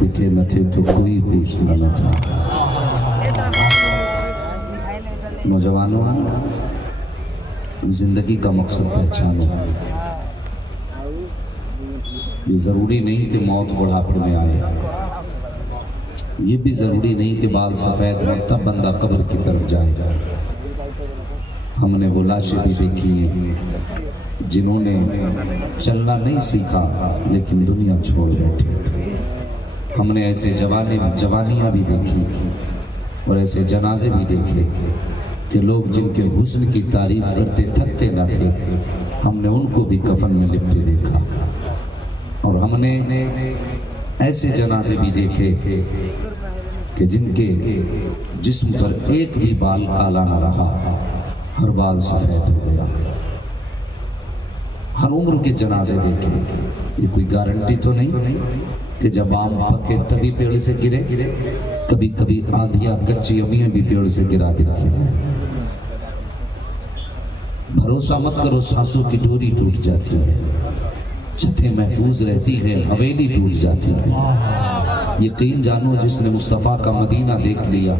بکے نہ تھے تو کوئی پوچھتا نہ تھا۔ نوجوانوں، زندگی کا مقصد پہچانو۔ یہ ضروری نہیں کہ موت بڑھاپے میں آئے، یہ بھی ضروری نہیں کہ بال سفید ہو تب بندہ قبر کی طرف جائے۔ ہم نے وہ لاشیں بھی دیکھی ہیں جنہوں نے چلنا نہیں سیکھا لیکن دنیا چھوڑ بیٹھے۔ ہم نے ایسے جوانیاں بھی دیکھی اور ایسے جنازے بھی دیکھے کہ لوگ جن کے حسن کی تعریف کرتے تھکتے نہ تھے، ہم نے ان کو بھی کفن میں لپٹے دیکھا۔ اور ہم نے ایسے جنازے بھی دیکھے کہ جن کے جسم پر ایک بھی بال کالا نہ رہا، ہر بال سفید ہو گیا۔ ہر عمر کے جنازے دیکھے۔ یہ کوئی گارنٹی تو نہیں کہ جب آم پکے تبھی پیڑ سے گرے، کبھی کبھی آندھیاں کچی امیاں بھی پیڑ سے گرا دیتی ہیں۔ بھروسہ مت کرو، سانسوں کی ڈوری ٹوٹ جاتی ہے، چھتیں محفوظ رہتی ہے، حویلی ٹوٹ جاتی ہے۔ یقین جانو، جس نے مصطفیٰ کا مدینہ دیکھ لیا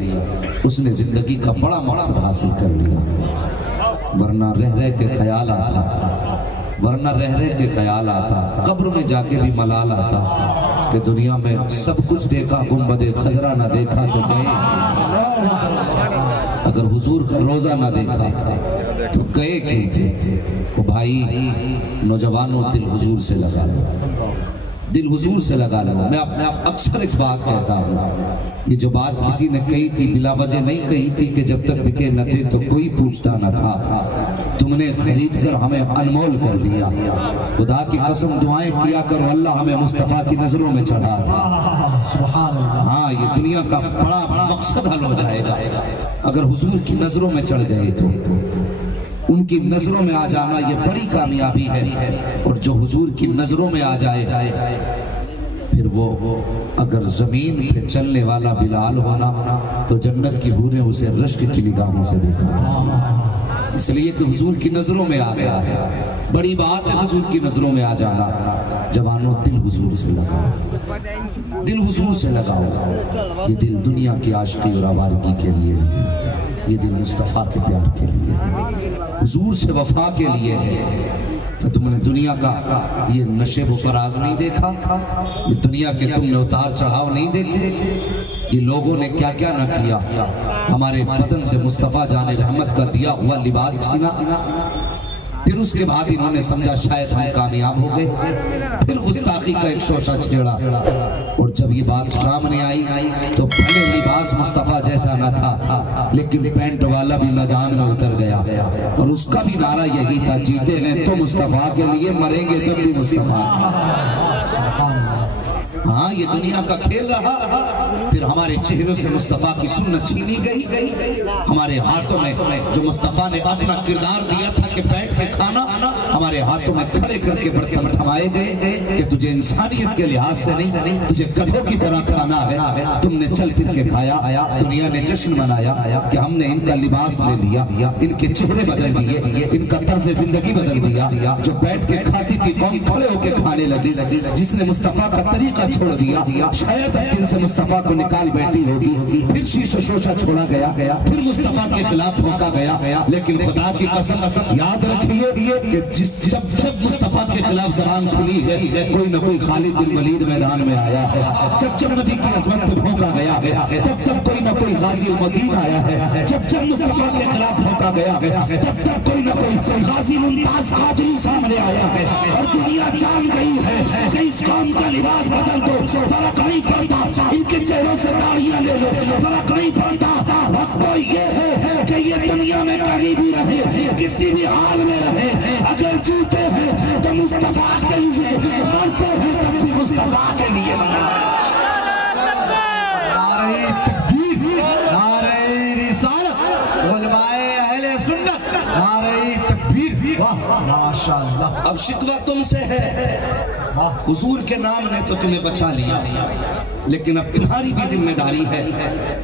اس نے زندگی کا بڑا مقصد حاصل کر لیا۔ ورنہ رہ رہ کے خیال آتا، قبر میں جا کے بھی ملال آتا کہ دنیا میں سب کچھ دیکھا، گنبد خضرا نہ دیکھا تو گئے۔ اگر حضور کا روزہ نہ دیکھا تو گئے کیوں تھے؟ وہ بھائی نوجوانوں، دل حضور سے لگا لو، دل حضور سے لگا لو۔ میں اکثر ایک بات کہتا ہوں، یہ جو بات کسی نے کہی تھی بلا وجہ نہیں کہی تھی کہ جب تک بکے نہ تھے تو کوئی پوچھتا نہ تھا۔ تم نے خرید کر ہمیں انمول کر دیا۔ خدا کی قسم دعائیں کیا کرو اللہ ہمیں مصطفیٰ کی نظروں میں چڑھا دے۔ ہاں، یہ دنیا کا بڑا مقصد حل ہو جائے گا اگر حضور کی نظروں میں چڑھ گئے تو۔ ان کی نظروں میں آ جانا یہ بڑی کامیابی ہے، اور جو حضور کی نظروں میں آ جائے پھر وہ اگر زمین پہ چلنے والا بلال ہونا تو جنت کی حوریں اسے رشک کی نگاہوں سے دیکھا، اس لیے کہ حضور کی نظروں میں آ گیا ہے۔ بڑی بات ہے حضور کی نظروں میں آ جانا۔ جوانوں، دل حضور سے لگاؤ، دل حضور سے لگاؤ۔ یہ دل دنیا کی عاشقی اور آوارگی کے لیے نہیں، یہ دل مصطفیٰ کے پیار کے لیے، حضور سے وفا کے لیے ہے۔ تو تم نے دنیا کا یہ نشیب و فراز نہیں دیکھا، یہ دنیا کے تم نے اتار چڑھاؤ نہیں دیکھے، یہ لوگوں نے کیا کیا نہ کیا۔ ہمارے بدن سے مصطفیٰ جان رحمت کا دیا ہوا لباس چھینا، پھر اس کے بعد انہوں نے سمجھا شاید ہم کامیاب ہو گئے، پھر گستاخی کا ایک شوشہ چھیڑا، اور جب یہ بات سامنے آئی تو بھلے لباس مصطفیٰ جیسا نہ تھا لیکن پینٹ والا بھی میدان میں اتر گیا، اور اس کا بھی نعرہ یہی تھا، جیتے ہیں تو مصطفیٰ کے لیے، مریں گے تب بھی مصطفیٰ۔ ہاں، یہ دنیا کا کھیل رہا، پھر ہمارے چہروں سے مصطفیٰ کی سنت چھینی گئی، ہمارے ہاتھوں میں جو مصطفیٰ نے اپنا کردار دیا تھا کہ بیٹھ کے کھانا، ہمارے ہاتھوں میں کھڑے کر کے برتن تھمائے گئے کہ تجھے انسانیت کے لحاظ سے نہیں، تجھے گدھوں کی طرح کھانا ہے۔ تم نے چل پھر کے کھایا، دنیا نے جشن منایا کہ ہم نے ان کا لباس لے لیا، ان کے چہرے بدل دیے، ان کا طرز زندگی بدل دیا۔ جو بیٹھ کے کھاتی تھی قوم کھڑے ہو کے کھانے لگی، جس نے مصطفیٰ کا طریقہ چھوڑ دیا شاید اب دل سے مصطفیٰ کو نکال بیٹھی ہوگی، پھر شیش و شوشہ چھوڑا گیا، پھر مصطفیٰ کے خلاف بھونکا گیا۔ لیکن خدا کی قسم یاد رکھیے کہ جب مصطفیٰ کے خلاف زبان کھلی ہے، کوئی نہ کوئی خالد بن ولید میدان میں آیا ہے۔ جب نبی کی عظمت پہ بھونکا گیا ہے، تب کوئی نہ کوئی غازی المدین آیا ہے۔ جب مصطفیٰ کے خلاف بھونکا گیا ہے، تب کوئی نہ کوئی غازی ممتاز قادری سامنے آیا ہے، اور دنیا جان گئی ہے کہ اس قوم کا لباس بدل دو، فرق نہیں پڑتا، ان کے چہروں سے داڑیاں لے لو، فرق نہیں پڑتا۔ وقت تو یہ ہے کہ یہ دنیا میں کہیں بھی رہے، کسی بھی حال میں رہے، اگر جیتے ہیں تو مصطفیٰ کے لیے، مرتے ہیں تب بھی مصطفیٰ کے لیے۔ نعرہ تکبیر، نعرہ رسالت، علماء اہل سنت، نعرہ تکبیر، واہ ماشاءاللہ۔ اب شکوہ تم سے ہے، حضور کے نام نے تو تمہیں بچا لیا، لیکن اب تمہاری بھی ذمہ داری ہے۔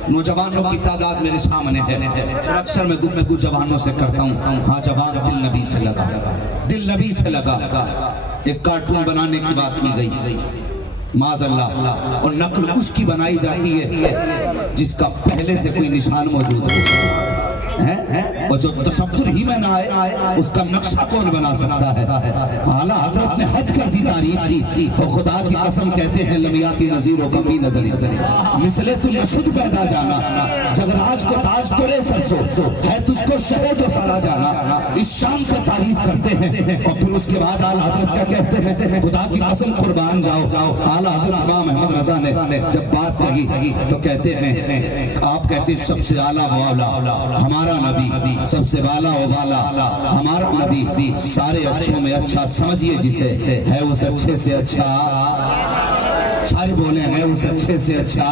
نوجوانوں کی تعداد میرے سامنے ہے، اور اکثر میں گفتگو جوانوں سے کرتا ہوں، ہاں جوان دل نبی سے لگا، دل نبی سے لگا۔ ایک کارٹون بنانے کی بات کی گئی، معاذ اللہ، اور نقل اس کی بنائی جاتی ہے جس کا پہلے سے کوئی نشان موجود ہو، اور جو تصور ہی میں نہ آئے اس کا نقشہ کون بنا سکتا ہے؟ اعلیٰ حضرت نے حد کر دی تعریف کی، اور خدا کی قسم کہتے ہیں لمیاتی نظیروں کا بھی نظری مثلے تو نشد پیدا جانا، جگراج کو تاج ترے سرسو ہے تجھ کو شہد و سارا جانا، اس شام سے تعریف کرتے ہیں، اور پھر اس کے بعد اعلیٰ حضرت کیا کہتے ہیں؟ خدا کی قسم قربان جاؤ، اعلیٰ حضرت امام احمد رضا نے جب بات کہی تو کہتے ہیں، آپ کہتے ہیں سب سے اعلیٰ و اولا ہمارا نبی، سب سے بالا و بالا ہمارا نبی، سارے اچھوں میں اچھا سمجھیے جسے، ہے اس اچھے سے اچھا، سارے بولے ہیں اس اچھے سے اچھا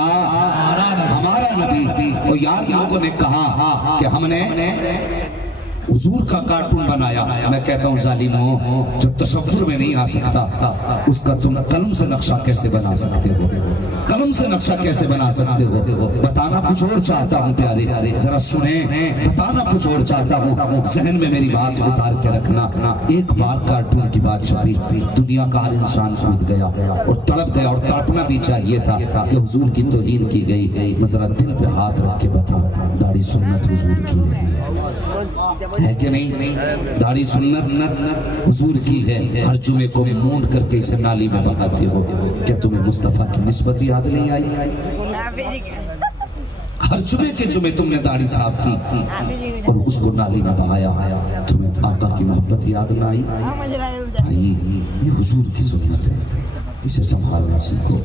ہمارا نبی۔ اور یار لوگوں نے کہا کہ ہم نے حضور کا کارٹون بنایا، میں کہتا ہوں ظالموں، جو تصور میں نہیں آ سکتا اس کا تم قلم سے نقشہ کیسے بنا سکتے ہو؟ قلم سے نقشہ کیسے بنا سکتے ہو؟ بتانا کچھ اور چاہتا ہوں پیارے، ذرا سنیں، بتانا کچھ اور چاہتا ہوں، ذہن میں میری بات اتار کے رکھنا۔ ایک بار کارٹون کی بات چھپی، دنیا کا ہر انسان کود گیا اور تڑپ گیا، اور تڑپنا بھی چاہیے تھا کہ حضور کی توہین کی گئی۔ میں ذرا دل پہ ہاتھ رکھ کے بتا، داڑھی سنت حضور کی ہے کہ نہیں؟ داڑھی سنت حضور کی ہے، ہر جمعے کو مونڈ کر کے اسے نالی میں بہاتے ہو، کیا تمہیں مصطفیٰ کی نسبت یاد نہیں آئی؟ ہر جمعے کے جمعے تم نے داڑھی صاف کی اور اس کو نالی میں بہایا، تمہیں آقا کی محبت یاد نہ آئی؟ بھائی یہ حضور کی سنت ہے، اسے سنبھالنا سیکھو،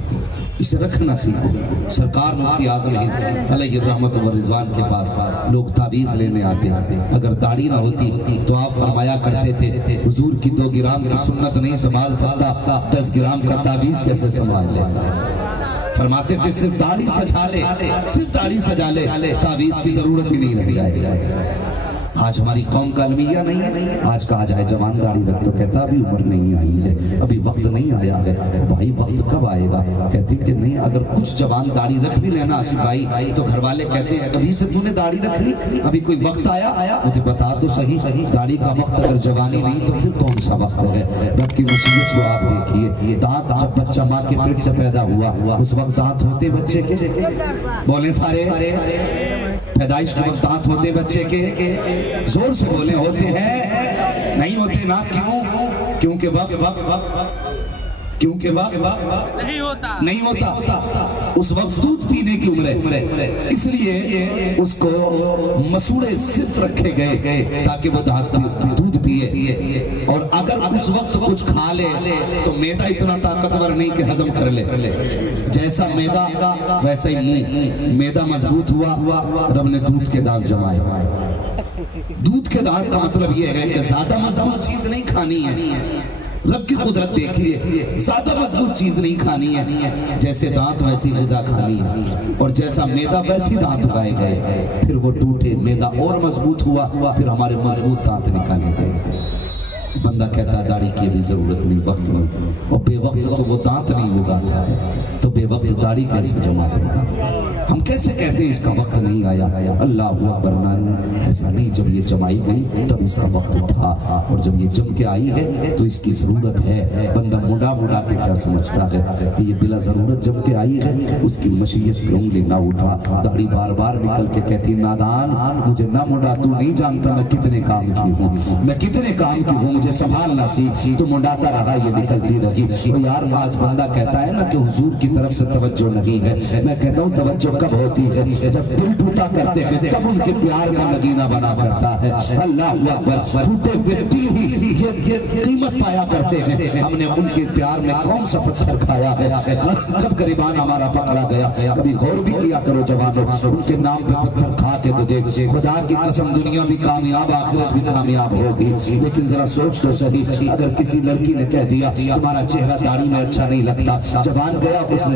اسے رکھنا سیکھو۔ سرکار مفتی اعظم ہند علیہ الرحمت و رضوان کے پاس لوگ تعویذ لینے آتے، اگر داڑھی نہ ہوتی تو آپ فرمایا کرتے تھے حضور کی 2 گرام کی سنت نہیں سنبھال سکتا، 10 گرام کا تعویذ کیسے سنبھال لے گا؟ فرماتے تھے صرف داڑھی سجا لے، صرف داڑھی سجا لے، تعویذ کی ضرورت ہی نہیں رہ جائے گا۔ آج ہماری قوم کا المیہ نہیں ہے، آج کہا جائے جوان داڑھی رکھ تو کہتا ابھی عمر نہیں آئی ہے، ابھی وقت نہیں آیا ہے۔ بھائی وقت کب آئے گا؟ کہتے ہیں کہ نہیں، اگر کچھ جوان داڑھی رکھ بھی لینا آصف بھائی تو گھر والے کہتے ہیں کبھی سے تو نے داڑھی رکھ لی، ابھی کوئی وقت آیا؟ مجھے بتا تو صحیح، داڑھی کا وقت اگر جوانی نہیں تو پھر کون سا وقت ہے؟ رب کی مصیبت کو آپ دیکھیے، دانت جب بچہ ماں کے پیٹ سے پیدا ہوا اس وقت دانت ہوتے بچے کے؟ بولیں سارے، پیدائش کے وقت دانت ہوتے بچے کے؟ زور سے بولیں، ہوتے ہیں؟ نہیں ہوتے نا، کیوں؟ کیونکہ وقت نہیں ہوتا، اس وقت دودھ پینے کی عمر ہے، اس لیے اس کو مسوڑے صرف رکھے گئے تاکہ وہ دودھ پیے، اور اگر اس وقت کچھ کھا لے تو میدا اتنا طاقتور نہیں کہ ہضم کر لے، جیسا میدا ویسا ہی منہ، میدا مضبوط ہوا، رب نے دودھ کے دانت جمائے۔ دودھ کے دانت کا مطلب یہ ہے کہ زیادہ مضبوط چیز نہیں کھانی ہے، رب کی قدرت دیکھیے، زیادہ مضبوط چیز نہیں کھانی ہے، جیسے دانت ویسی غذا کھانی ہے، اور جیسا میدا ویسی دانت اگائے گئے، پھر وہ ٹوٹے، میدا اور مضبوط ہوا، پھر ہمارے مضبوط دانت نکالے گئے۔ بندہ کہتا داڑھی کی بھی ضرورت نہیں، وقت نہیں، اور بے وقت تو وہ دانت نہیں اگاتا ہے تو بے وقت داڑھی کیسے جما دے گا؟ ہم کیسے کہتے ہیں اس کا وقت نہیں آیا؟ اللہ اکبر، ایسا نہیں، جب یہ جمائی گئی تب اس کا وقت تھا، اور جب یہ جم کے آئی ہے تو اس کی ضرورت ہے۔ بندہ مڈا کے کیا سمجھتا ہے کہ یہ بلا ضرورت جم کے آئی ہے، اس کی مشیت پہ انگلی نہ اٹھا۔ داڑھی بار بار نکل کے کہتی نادان مجھے نہ مڈا، تو نہیں جانتا میں کتنے کام کی ہوں، میں کتنے کام کی ہوں، مجھے سنبھالنا سیکھ۔ تو منڈاتا رہا، یہ نکلتی رہی۔ اور یار آج بندہ کہتا ہے نا کہ حضور کی طرف سے توجہ نہیں ہے، میں کہتا ہوں توجہ کب ہوتی ہے؟ جب دل ٹوٹا کرتے ہیں تب ان کے پیار کا نگینہ بنا کرتا ہے۔ اللہ اکبر، ٹوٹے ہوئے دل ہی یہ قیمت پایا کرتے ہیں۔ ہم نے ان کے پیار میں کون سا پتھر کھایا ہے؟ کب گریبان ہمارا پکڑا گیا؟ کبھی غور بھی کیا کرو جوانوں، ان کے نام پہ پتھر کھا کے تو دیکھ، خدا کی قسم دنیا بھی کامیاب آخرت بھی کامیاب ہوگی۔ لیکن ذرا سوچ تو صحیح، اگر کسی لڑکی نے کہہ دیا تمہارا چہرہ داڑھی میں اچھا نہیں لگتا، جوان گیا اس نے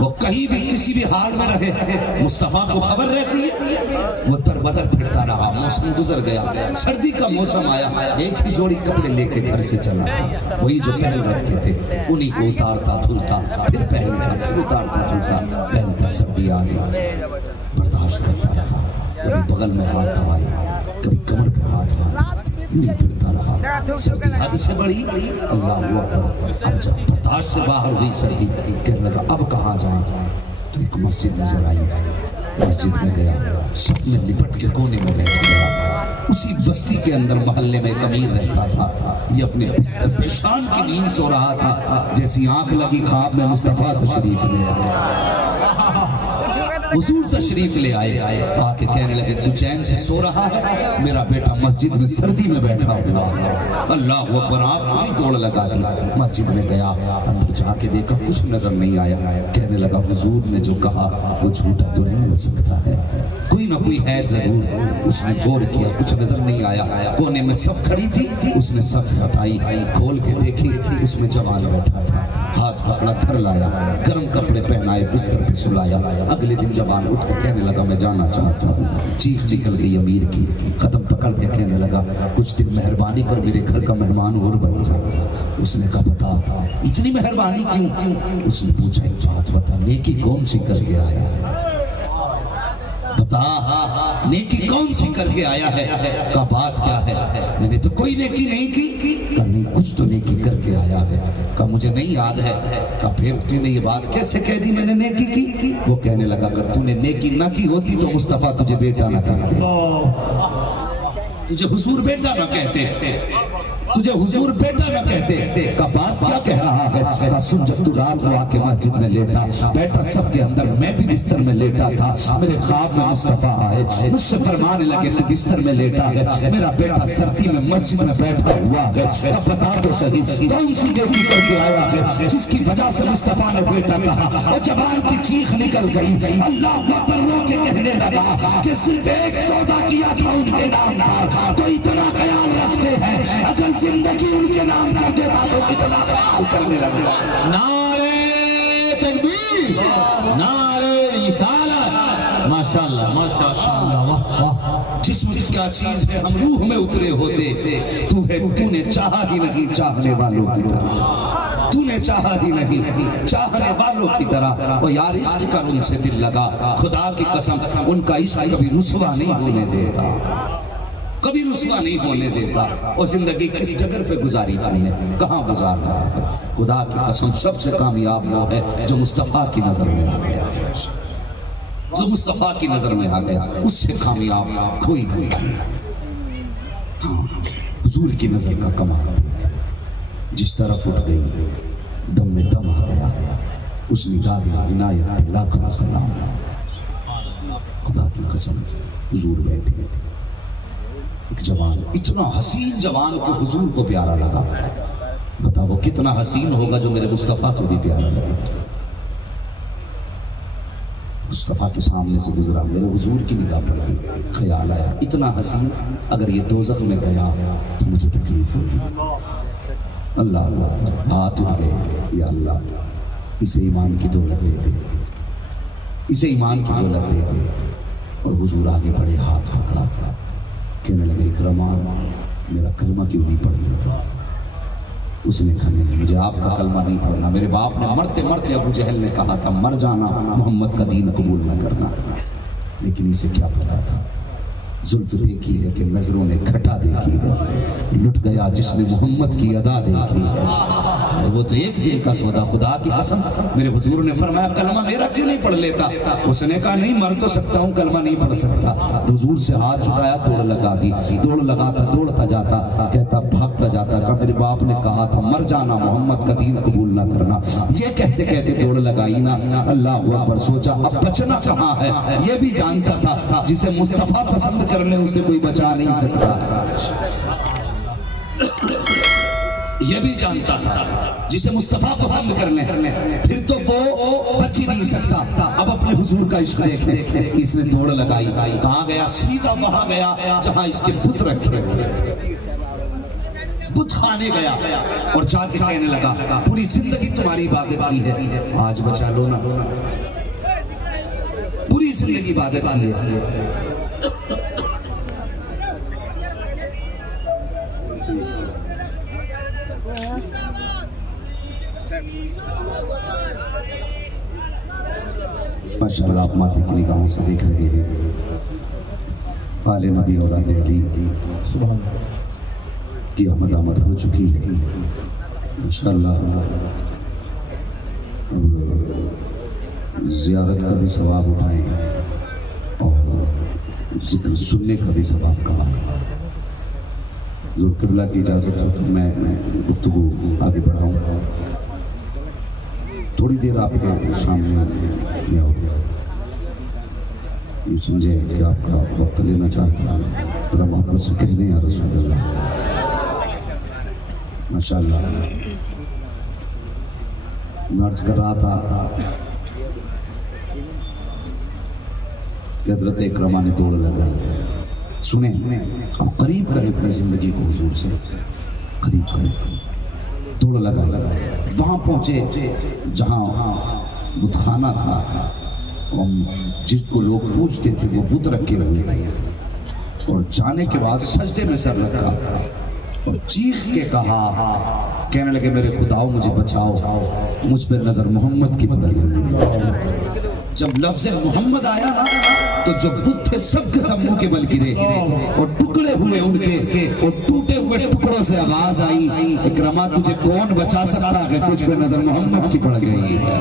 وہ کہیں بھی کسی بھی حال میں رہے مصطفیٰ کو خبر رہتی ہے. وہ در بدر پھرتا رہا. موسم گزر گیا, سردی کا موسم آیا. ایک ہی جوڑی کپڑے لے کے گھر سے چلا تھا, وہی جو پہن رکھے تھے انہی کو اتارتا دھلتا, پھر پہنتا, پھر اتارتا دھلتا, پہنتا. سردی آ گئی, برداشت کرتا رہا. کبھی بغل میں ہاتھ دبائے, کبھی کمر پہ ہاتھ باندھے, یوں ہی پھرتا رہا. سردی حد سے بڑی, اللہ اکبر. اب جب برداشت سے باہر ہوئی سردی, کہنے لگا اب کہاں جائیں. تو ایک مسجد نظر آئی, مسجد میں گیا, سب میں لپٹ کے کونے میں بیٹھ گیا. اسی بستی کے اندر محلے میں ایک امیر رہتا تھا. یہ اپنے بستر پہ شان کی نیند سو رہا تھا. جیسی آنکھ لگی خواب میں مصطفیٰ تشریف لے آئے. حضور تشریف لے آئے. آ کے کہنے لگے تو چین سے سو رہا ہے, میرا بیٹا مسجد میں سردی میں بیٹھا ہوا ہے. اللہ اکبر. آپ کو بھی دوڑ لگا دی. مسجد میں گیا, اندر جا کے دیکھا کچھ نظر نہیں آیا. کہنے لگا حضور نے جو کہا وہ جھوٹا تو نہیں ہو سکتا ہے, کوئی نہ کوئی ہے ضرور. اس نے غور کیا, کچھ نظر نہیں آیا. کونے میں صف کھڑی تھی, اس نے صف ہٹائی, کھول کے دیکھی, اس میں جوان بیٹھا تھا. ہاتھ پکڑا, گھر لایا, گرم کپڑے پہنائے, بستر پہ سلایا. اگلے دن جوان اٹھ کے کہنے لگا میں جانا چاہتا ہوں. چیخ نکل گئی امیر کی. قدم پکڑ کے کہنے لگا کچھ دن مہربانی کر, میرے گھر کا مہمان اور بن جا. اس نے کہا بتا اتنی مہربانی کیوں. اس نے پوچھا ایک بات بتا, نیکی کون سی کر کے آیا ہے, بتا نیکی کون سی کر کے آیا ہے. کہا بات کیا ہے, میں نے تو کوئی نیکی نہیں کی. کہا نہیں کچھ تو نیکی کر کے آیا ہے. کہا مجھے نہیں یاد ہے. کہا پھر تو نے یہ بات کیسے کہہ دی میں نے نیکی کی. وہ کہنے لگا اگر تو نے نیکی نہ کی ہوتی تو مصطفیٰ تجھے بیٹا نہ کہتے, تجھے حضور بیٹا نہ کہتے, تجھے حضور بیٹا نہ کہتے. کا بات کیا کہہ رہا ہے. کا سن جب تو رات کو آ کے مسجد میں لیٹا, بیٹا صف کے اندر, میں بھی بستر میں لیٹا تھا. میرے خواب میں مصطفیٰ آئے, مجھ سے فرمانے لگے تو بستر میں لیٹا ہے, میرا بیٹا سردی میں مسجد میں بیٹھا ہوا ہے. اب بتا تو صحیح کون سی نیکی کر کے آیا ہے جس کی وجہ سے مصطفیٰ نے بیٹا کہا. اور جوان کی چیخ نکل گئی. اللہ اکبر رو کے کہنے لگا کہ صرف ایک سودا کیا تھا ان کے نام پر, تو اتنا خیال رکھتے ہیں اگر زندگی ان کے نام کر دیتا تو کتنا خیال کرنے لگا. نعرہ تکبیر, نعرہ رسالت. ماشاءاللہ ماشاءاللہ. جسم کیا چیز ہے ہم روح میں اترے ہوتے. تو ہے تو نے چاہا ہی نہیں چاہنے والوں کی طرح, تو نے چاہا ہی نہیں چاہنے والوں کی طرح. اور یار عشق کر ان سے دل لگا, خدا کی قسم ان کا عشق کبھی رسوا نہیں ہونے دیتا, کبھی رسوا نہیں ہونے دیتا. اور زندگی کس جگہ پہ گزاری تم نے, کہاں گزار رہا ہے. خدا کی قسم سب سے کامیاب وہ ہے جو مصطفیٰ کی نظر میں آ گیا, جو مصطفیٰ کی نظر میں آ گیا. اس سے کامیاب کوئی بندہ نہیں. ہاں حضور کی نظر کا کمال دیکھ, جس طرف اٹھ گئی دم میں دم آ گیا. اس نگاہ عنایت پہ لاکھوں سلام. خدا کی قسم حضور بیٹھے, ایک جوان, اتنا حسین جوان کہ حضور کو پیارا لگا. بتا وہ کتنا حسین ہوگا جو میرے مصطفیٰ کو بھی پیارا لگے. مصطفیٰ کے سامنے سے گزرا, میرے حضور کی نگاہ پڑ گئی. خیال آیا اتنا حسین اگر یہ دوزخ میں گیا تو مجھے تکلیف ہوگی. اللہ اللہ, ہاتھ اٹھ گئے, یا اللہ اسے ایمان کی دولت دے دے, اسے ایمان کی دولت دے دے. اور حضور آگے بڑھے, ہاتھ پکڑا, کہنے لگے اکرمان میرا کلمہ کیوں نہیں پڑھ لیتا. اس نے کہا نہیں مجھے آپ کا کلمہ نہیں پڑھنا. میرے باپ نے مرتے مرتے ابو جہل نے کہا تھا مر جانا, محمد کا دین قبول نہ کرنا. لیکن اسے کیا پتا تھا, زلف دیکھی ہے کہ نظروں نے گھٹا دیکھی ہے, لٹ گیا جس نے محمد کی ادا دیکھی ہے. وہ تو ایک دن کا سودا. خدا کی قسم میرے حضور نے فرمایا کلمہ میرا کیوں نہیں پڑھ لیتا. اس نے کہا نہیں مر تو سکتا ہوں, کلمہ نہیں پڑھ سکتا. حضور سے ہاتھ چھڑایا, دوڑ لگا دی. دوڑ لگاتا, دوڑتا جاتا, کہتا بھاگتا جاتا. کہا میرے باپ نے کہا تھا مر جانا, محمد کا دین قبول نہ کرنا. یہ کہتے کہتے دوڑ لگائی نا. اللہ اکبر. سوچا اب بچنا کہاں ہے. یہ بھی جانتا تھا جسے مصطفیٰ پسند کرنے اسے کوئی بچا نہیں سکتا. یہ بھی جانتا تھا جسے مصطفیٰ پسند کر لیں پھر تو وہ بچ ہی نہیں سکتا. اب اپنے حضور کا عشق دیکھیں. اس نے دوڑ لگائی, کہاں گیا, سیدھا وہاں گیا جہاں اس کے بت رکھے ہوئے تھے. بت خانے گیا اور جا کے کہنے لگا پوری زندگی تمہاری عبادت کی ہے، آج بچا لو نا، پوری زندگی عبادت کی ہے۔ ماشاءاللہ آپ ماتے کی نگاہوں سے دیکھ رہے ہیں آل نبی اولاد علی کی آمد ہو چکی ہے۔ انشاءاللہ اب زیارت کا بھی ثواب اٹھائیں اور ذکر سننے کا بھی ثواب کمائیں۔ ذو قبلہ کی اجازت ہو تو میں گفتگو آگے بڑھاؤں، تھوڑی دیر آپ کے سامنے میں ہو، یہ سمجھے کہ آپ کا وقت لینا چاہتا ہوں، ذرا محبت سے کہہ دیں یا رسول اللہ۔ ماشاءاللہ میں عرض کر رہا تھا کہ حضرت اکرمہ نے دوڑ لگائی۔ سنیں اور قریب کریں اپنی زندگی کو حضور سے، قریب کریں۔ دوڑ لگائی، وہاں پہنچے جہاں بت خانہ تھا، جس کو لوگ پوجتے تھے وہ بت رکھے ہوئے تھے، اور جانے کے بعد سجدے میں سر رکھا اور چیخ کے کہا، کہنے لگے میرے خداؤ مجھے بچاؤ، مجھ پہ نظر محمد کی پڑ گئی۔ جب لفظ محمد آیا نا تو جو بت تھے سب کے سب منہ کے بل گرے اور ٹکڑے ہوئے ان کے، اور ٹوٹے ہوئے ٹکڑوں سے آواز آئی، اکرمہ تجھے کون بچا سکتا ہے، تجھ پہ نظر محمد کی پڑ گئی ہے۔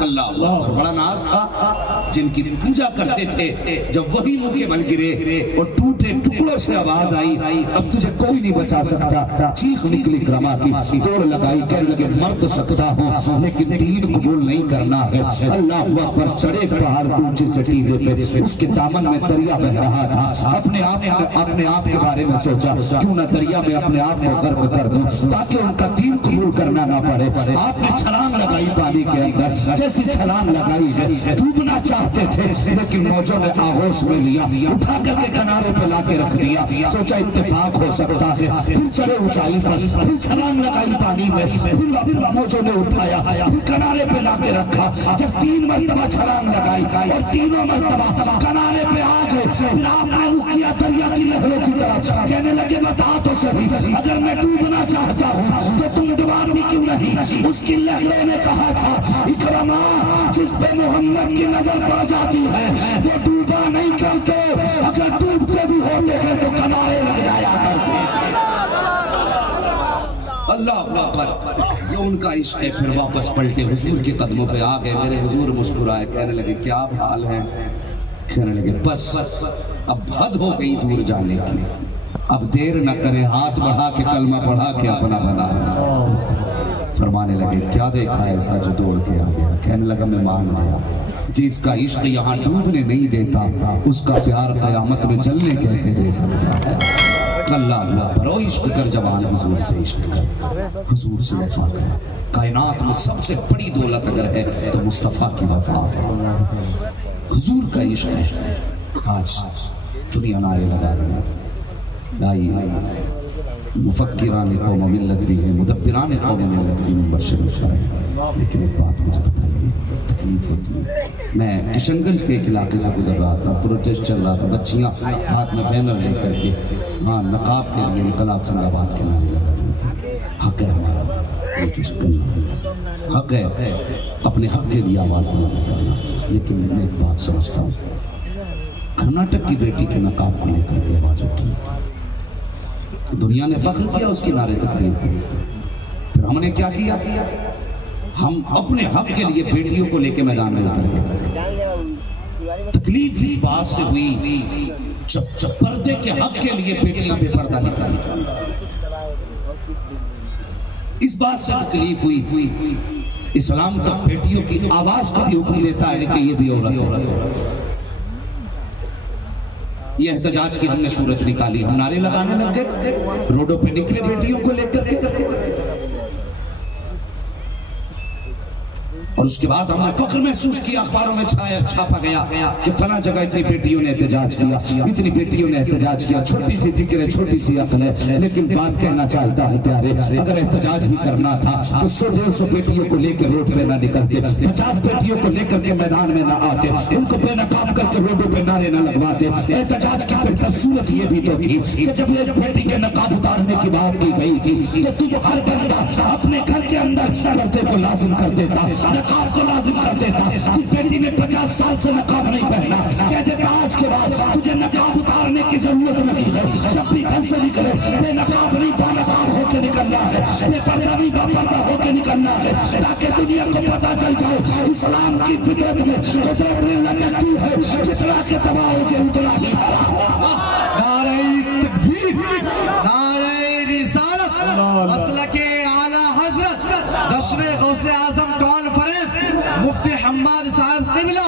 اللہ اللہ، اور بڑا ناز تھا جن کی پوجا کرتے تھے، جب وہی منہ کے بل گرے اور ٹوٹے ٹکڑوں سے آواز آئی اب تجھے کوئی نہیں بچا سکتا، چیخ نکلی اکرمہ کی، دوڑ لگائی، کہنے لگے مر تو سکتا ہوں لیکن دین قبول نہیں کرنا ہے۔ اللہ اکبر، چڑھے پہاڑ اونچے سے ٹیلے پہ، اس کے دامن میں دریا بہ رہا تھا، اپنے آپ کے بارے میں سوچا کیوں نہ دریا میں اپنے آپ کو غرق کر دوں تاکہ ان کا دین قبول کرنا نہ پڑے۔ آپ نے چھلانگ لگائی پانی کے اندر، جیسی چھلانگ لگائی ہے، ڈوبنا چاہتے تھے لیکن موجوں نے آغوش میں لیا، اٹھا کر کے کنارے پہ لا کے رکھ دیا، سوچا اتفاق ہو سکتا ہے، پھر چڑھے اونچائی پر، پھر چھلانگ لگائی پانی میں، پھر موجوں نے اٹھایا، پھر کنارے پہ لا کے رکھا، جب 3 مرتبہ چھلانگ لگائی اور تینوں مرتبہ کنارے پہ آ گئے، پھر آپ نے رخ کیا دریا کی لہروں کی طرف، کہنے لگے بتا تو صحیح اگر میں ڈوبنا چاہتا ہوں تو تم ڈباتی کیوں نہیں؟ اس کی لہروں نے کہا تھا اکرمہ جس پہ محمد کی نظر پڑ جاتی ہے وہ ڈوبا نہیں کرتے، اگر ڈوبتے بھی ہوتے ہیں تو کنارے لگ جایا کرتے۔ اللہ اکبر، یہ ان کا عشق ہے۔ پھر واپس پلٹے حضور کے قدموں پہ آ گئے، میرے حضور مسکرائے، کہنے لگے کیا حال ہے؟ کہنے لگے بس اب حد ہو گئی دور جانے کی، اب دیر نہ کرے، ہاتھ بڑھا کے کلمہ پڑھا کے اپنا بنا۔ فرمانے لگے کیا دیکھا ایسا جو دوڑ کے آ گیا؟ کہنے لگا میں مان گیا، جس کا عشق یہاں ڈوبنے نہیں دیتا اس کا پیار قیامت میں چلنے کیسے دے سکتا ہے؟ اللہ اللہ، برو عشق کر جوان، حضور سے عشق کر، حضور سے وفا کر۔ کائنات میں سب سے بڑی دولت اگر ہے تو مصطفیٰ کی وفا ہے، حضور کا عشق ہے۔ آج دنیا نعرے لگا رہی ہے، دائی مفکران قوم ملت بھی ہے، مدبران قوم ملت بھی مبشر ہے، لیکن ایک بات مجھے بتائیے، تکلیف ہوتی ہے۔ میں کشن گنج کے ایک علاقے سے گزر رہا تھا، پروٹیسٹ چل رہا تھا، بچیاں ہاتھ میں بینر لے کر کے نقاب کے لیے انقلاب زندہ باد کے نعرے لگا رہی تھی۔ حق ہے ہمارا پروٹیسٹ کرنا، حق ہے اپنے حق کے لیے آواز بلند کرنا، لیکن میں ایک بات سمجھتا ہوں، کرناٹک کی بیٹی کے نقاب کو لے کر کے آواز اٹھی، دنیا نے فخر کیا اس کی نعرے تکبیر پہ، پھر ہم نے کیا کیا؟ ہم اپنے حق کے لیے بیٹیوں کو لے کے میدان میں اتر گئے۔ تکلیف اس بات سے ہوئی جب پردے کے حق کے لیے بیٹیاں بے پردہ نکالی، اس بات سے تکلیف ہوئی۔ اسلام تو بیٹیوں کی آواز کو بھی حکم دیتا ہے کہ یہ بھی عورت ہے۔ یہ احتجاج کی ہم نے صورت نکالی، ہم نعرے لگانے لگ گئے، روڈوں پہ نکلے بیٹیوں کو لے کر کے، اور اس کے بعد ہم نے فخر محسوس کیا، اخباروں میں چھاپا گیا کہ فلاں جگہ اتنی بیٹیوں نے احتجاج کیا، اتنی بیٹیوں نے احتجاج کیا۔ چھوٹی سی فکر ہے، چھوٹی سی عقل ہے، لیکن بات کہنا چاہتا ہوں پیارے، اگر احتجاج ہی کرنا تھا تو 100-150 بیٹیوں کو لے کے روڈ پہ نہ نکلتے، 50 بیٹیوں کو لے کر کے میدان میں نہ آتے، ان کو بے نقاب کر کے روڈوں پہ نعرے نہ لگواتے۔ احتجاج کی بہتر صورت یہ بھی تو تھی کہ جب ایک بیٹی کے نقاب اتارنے کی بات کی گئی تھی تو تم ہر بندہ اپنے گھر کے اندر پردے کو لازم کر دیتا، نقاب کو لازم کر دیتا۔ جس بیٹی نے 50 سال سے نقاب نہیں پہنا کہہ دیتا آج کے بعد تجھے نقاب اتارنے کی ضرورت نہیں ہے، جب بھی گھر سے نکلے بے نقاب نہیں با نقاب ہو کے نکلنا ہے، بے پردہ نہیں با پردہ ہو کے نکلنا ہے، تاکہ دنیا کو پتا چل جائے اسلام کی فطرت میں قدرت نے لچکتی ہے، جتنا کہ تباہ ہو کے اتنا ہی نعرہ تکبیر، نعرہ رسالت، مسلک اعلی حضرت جشن غوث اعظم کانفرنس مفتی حماد صاحب قبلہ،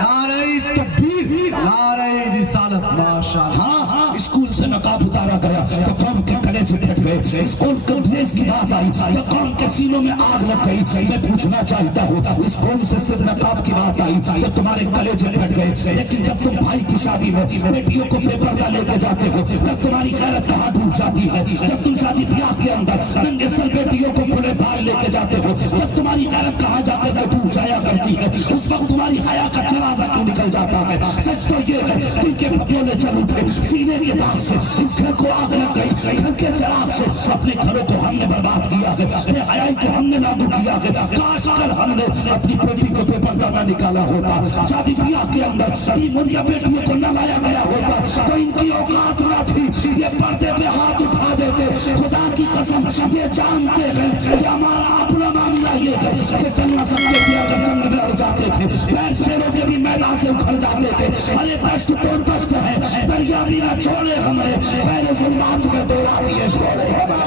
نعرہ تکبیر، نعرہ رسالت۔ ماشاءاللہ۔ ہاں، اسکول سے نقاب اتارا گیا تو قوم کے کلیجے پھٹ گئے، اسکول کے ڈریس کی بات آئی تو قوم کے سینوں میں آگ لگ گئی۔ میں پوچھنا چاہتا ہوں، اسکول سے صرف نقاب کی بات آئی تو تمہارے کلیجے پھٹ گئے، لیکن جب تم بھائی کی شادی میں بیٹیوں کو بے پردہ لے کے جاتے ہو تب تمہاری غیرت کہاں ڈوب جاتی ہے؟ جب تم شادی بیاہ کے اندر ننگے سر بیٹیوں کو کھلے بال لے کے جاتے ہو تب تمہاری غیرت کہاں جا کر کے ڈوب جایا کرتی ہے؟ اس وقت تمہاری حیا کا جنازہ کیوں نکل جاتا ہے؟ سچ تو یہ ہے دل کے پھپھولے چل اٹھے، سینے کے داغ سے اس گھر کو آگ لگ گئی، گھر کے چراغ سے اپنے گھروں کو ہم نے برباد کیا ہے، بے حیائی کو ہم نے لاگو کیا ہے۔ کاش کر ہم نے اپنی بیٹی کو بے پردہ نہ نکالا ہوتا، شادی بیاہ کے اندر مریا بیٹیوں کو نہ لایا گیا ہوتا تو ان کی اوقات نہ تھی یہ پردے پہ ہاتھ اٹھا دیتے۔ خدا کی قسم یہ جانتے ہیں کہ ہمارا اپنا معاملہ یہ ہے کہ تنہا سمجھے کیا کر جنگ میں اڑ جاتے تھے، پیر شیروں کے بھی میدان سے اکھڑ جاتے تھے۔ ارے دشت تو دشت ہے، دریا بھی نہ چھوڑے ہمیں، پہلے ظلمات میں دوڑا دیے گھوڑے ہمیں۔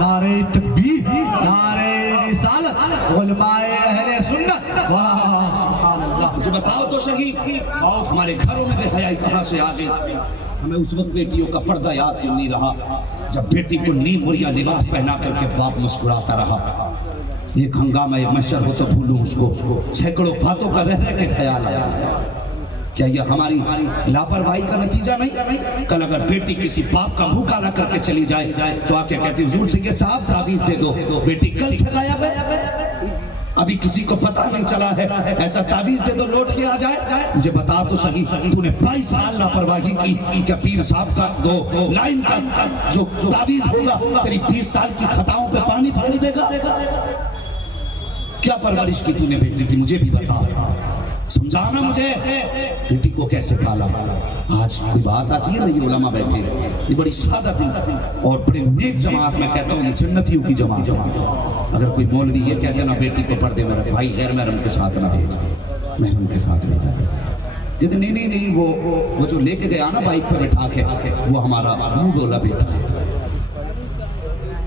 نعرہ تکبیر، نعرہ رسالت، علماء اہل سنت، واہ سبحان اللہ۔ مجھے بتاؤ تو صحیح، ہمارے گھروں میں بے حیائی کہاں سے آ گئی؟ ہمیں اس وقت بیٹیوں کا پردہ یاد کیوں نہیں رہا جب بیٹی کو نیم مریا لباس پہنا کر کے باپ مسکراتا رہا؟ ایک ہنگامہ ایک مشر ہو تو بھولوں اس کو، سینکڑوں باتوں کا رہ رہ کے خیال آیا۔ کیا یہ ہماری لاپرواہی کا نتیجہ نہیں؟ کل اگر بیٹی کسی باپ کا منہ کالا کر کے چلی جائے تو آ کے کہتی حضور سے کہ صاحب تعویذ دے دو، بیٹی کل سے غائب ہے، ابھی کسی کو پتہ نہیں چلا ہے، ایسا تعویذ دے دو لوٹ کے آ جائے۔ مجھے بتا تو صحیح، تو نے 22 سال لاپرواہی کی، کیا پیر صاحب کا 2 لائن کا جو تعویذ ہوگا تیری 20 سال کی خطاؤں پہ پانی پھیر دے گا؟ کیا پرورش کی تو نے بیٹی کی؟ مجھے بھی بتا، سمجھانا مجھے، بیٹی کو کیسے پالا؟ آج کوئی بات آتی ہے نا، یہ علماء بیٹھے، یہ بڑی سادہ دل اور بڑے نیک جماعت، میں کہتا ہوں یہ جنتیوں کی جماعت ہے۔ اگر کوئی مولوی یہ کہہ دینا بیٹی کو پردے میں رکھ، بھائی غیر محرم کے ساتھ نہ بھیج، محرم کے ساتھ بھیجا کر۔ کہتے نہیں وہ جو لے کے گیا نا بائک پہ بٹھا کے، وہ ہمارا منہ بولا بیٹا ہے۔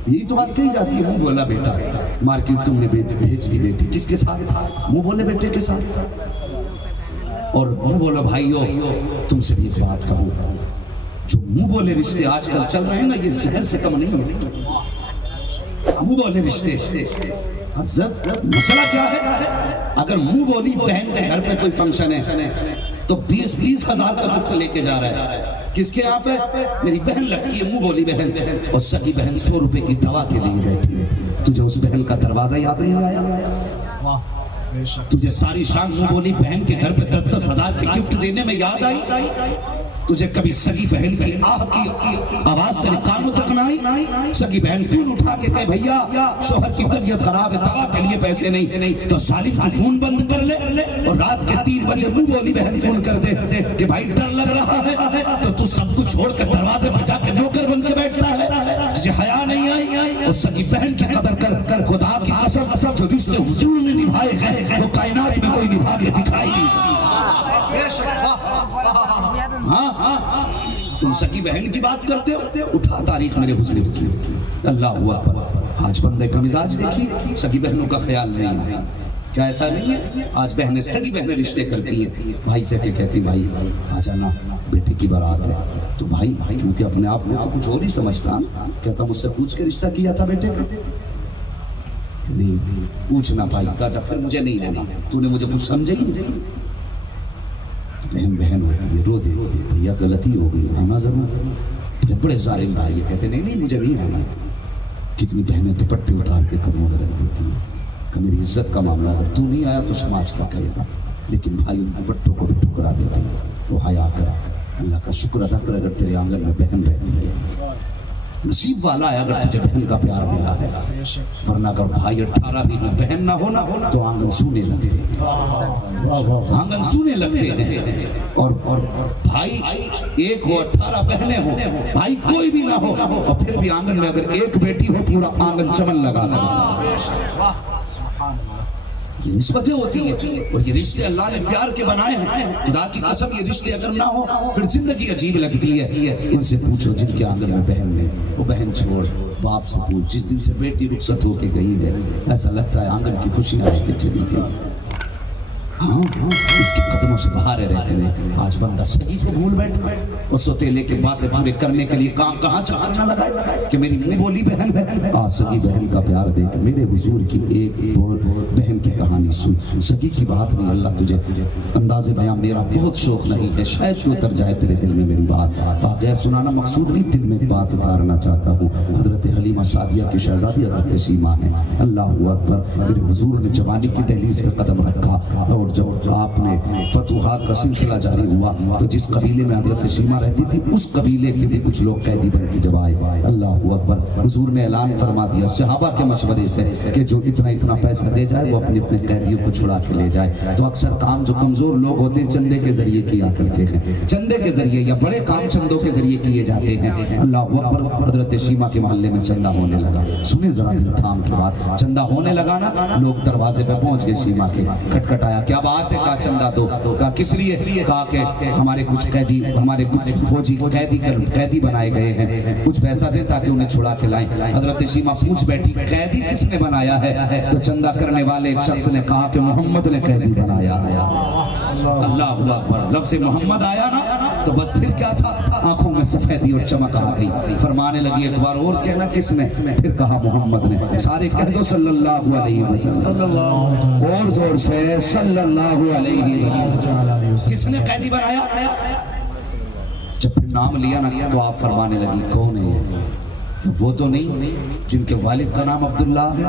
یہی تو بات کہی جاتی ہے، منہ بولا بیٹا۔ مارکیٹ تم نے بھیج دی بیٹی کس کے ساتھ؟ منہ بولے بیٹے کے ساتھ۔ اور منہ بولو بھائیو، تم سے بھی ایک بات کہوں، جو منہ بولے رشتے آج کل چل رہے ہیں نا، یہ زہر سے کم نہیں ہے۔ منہ بولے رشتے، حضرت مسئلہ کیا ہے؟ اگر منہ بولی بہن کے گھر پہ کوئی فنکشن ہے تو 20 ہزار کا گفٹ لے کے جا رہا ہے، کس کے یہاں پہ؟ میری بہن لگتی ہے منہ بولی بہن، اور سگی بہن 100 روپے کی دوا کے لیے بیٹھی ہے۔ تجھے اس بہن کا دروازہ یاد نہیں آیا؟ تجھے ساری شام منہ بولی بہن کے گھر پہ 10-10 ہزار کے گفٹ دینے میں یاد آئی؟ تجھے کبھی سگی بہن کی آہ کی آواز تیرے کانوں تک نہ آئی؟ سگی بہن فون اٹھا کے کہے بھیا شوہر کی طبیعت خراب ہے، دوا کے لیے پیسے نہیں، تو ظالم تو فون بند کر لے، اور رات کے 3 بجے منہ بولی بہن فون کر دے کہ بھائی ڈر لگ رہا ہے، تو تو سب کچھ چھوڑ کر دروازے پہ جا کے نوکر بن کے بیٹھتا ہے؟ تجھے حیا نہیں آئی؟ اور سگی بہن کی قدر کر، خدا کی قسم جو رشتے حضور نے نبھائے ہیں وہ کائنات میں کوئی نبھا کے دکھائی نہیں۔ ہاں تم سگی بہن کی بات کرتے ہو؟ اٹھا تاریخ میرے حضور کی، اللہ اکبر۔ آج بندے کا مزاج دیکھیے، سگی بہنوں کا خیال نہیں ہے۔ کیا ایسا نہیں ہے؟ آج بہنیں سگی بہنیں رشتے کرتی ہیں، بھائی سے کہ کہتی بھائی آ جانا بیٹے کی بارات ہے، تو بھائی کیونکہ اپنے آپ میں تو کچھ اور ہی سمجھتا، کہتا مجھ سے پوچھ کے رشتہ کیا تھا بیٹے کا؟ نہیں پوچھنا بھائی، کہا پھر مجھے نہیں آنا، تو نے مجھے کچھ سمجھا ہی نہیں۔ بہن بہن ہوتی ہے، رو دیتی ہے، بھیا غلطی ہو گئی، آنا ضرور۔ پھر بڑے ظالم بھائی کہتے نہیں نہیں مجھے نہیں آنا۔ کتنی بہنیں دوپٹے اتار کے قدموں میں رکھ دیتی ہیں کہ میری عزت کا معاملہ اگر تو نہیں آیا تو سماج کیا کہے گا، لیکن بھائی ان دوپٹوں کو بھی ٹکرا دیتے ہیں۔ وہ حیا کر، اللہ کا شکر ادا کر اگر تیرے آنگن میں بہن رہتی ہے، نصیب والا ہے اگر تجھے بہن کا پیار ملا ہے، ورنہ اگر بھائی 18 بھی بہن نہ ہونا تو آنگن سونے لگتے ہیں، آنگن سونے لگتے ہیں۔ اور بھائی ایک ہو 18 بہنیں ہوں، بھائی کوئی بھی نہ ہو، اور پھر بھی آنگن میں اگر ایک بیٹی ہو پورا آنگن چمن لگا لگا۔ یہ نسبتیں ہوتی ہیں اور یہ رشتے اللہ نے پیار کے بنائے ہیں۔ خدا کی قسم یہ رشتے اگر نہ ہو پھر زندگی عجیب لگتی ہے۔ ان سے پوچھو جن کے آنگن میں بہن نے، وہ بہن چھوڑ، باپ سے پوچھ، جس دن سے بیٹی رخصت ہو کے گئی ہے ایسا لگتا ہے آنگن کی خوشیاں لے کے چلی گئی۔ ہاں اس کے قدموں سے بہارے رہتے ہیں۔ آج بندہ سگی کو بھول بیٹھا اور سوتےلے کے باتیں پورے کرنے کے لیے کہاں چکر نہ لگائے کہ میری منہ بولی بہن ہے۔ آج سگی بہن کا پیار دیکھ، میرے حضور کی ایک بہن کی کہانی سن، سگی کی بات نہیں، اللہ تجھے انداز بیان میرا بہت شوق نہیں ہے، شاید تو اتر جائے تیرے دل میں میری بات۔ واقعہ سنانا مقصود نہیں، دل میں بات اتارنا چاہتا ہوں۔ حضرت حلیمہ سعدیہ کی شہزادی حضرت سیما ہے۔ اللہ اکبر، میرے حضور نے جوانی کی دہلیز پہ قدم رکھا اور جب آپ نے فتوحات کا سلسلہ جاری ہوا تو جس قبیلے میں حضرت سیما رہتی تھی اس قبیلے کے بھی کچھ لوگ قیدی بن کے جب آئے، اللہ اکبر، حضور نے اعلان فرما دیا صحابہ کے مشورے سے کہ جو اتنا پیسہ دے جائے وہ اپنے اپنے قیدیوں کو چھڑا کے لے جائے۔ تو اکثر کام جو کمزور لوگ ہوتے ہیں چندے کے ذریعے کیا کرتے ہیں، چندے کے ذریعے یا بڑے کام چندوں کے ذریعے کیے جاتے ہیں۔ اللہ اکبر، حضرت سیما کے محلے میں چندہ ہونے لگا۔ سنیں ذرا دل تھام کے بات، چندہ ہونے لگا نا، لوگ دروازے پہ پہنچ گئے سیما کے، کھٹکھٹایا، کیا بات ہے؟ کہا چندہ دو۔ کہا کس لیے؟ کہا کہ ہمارے کچھ قیدی، ہمارے کچھ فوجی قیدی بنائے گئے ہیں، کچھ پیسہ دے تاکہ انہیں چھڑا کے لائیں۔ حضرت سیما پوچھ بیٹھی قیدی کس نے بنایا ہے؟ تو چندہ کرنے والے ایک شخص نے کہا کہ محمد نے قیدی بنایا ہے۔ اللہ اکبر، لفظ محمد آیا نا تو بس پھر کیا تھا، آنکھوں میں سفیدی اور چمک آ گئی۔ فرمانے لگی ایک بار اور کہنا کس نے؟ پھر کہا محمد نے۔ سارے کہہ دو صلی اللہ علیہ وسلم، اور زور سے صلی اللہ علیہ وسلم۔ کس نے قیدی بنایا؟ جب پھر نام لیا نا تو آپ فرمانے لگی کون ہے یہ؟ وہ تو نہیں جن کے والد کا نام عبداللہ ہے؟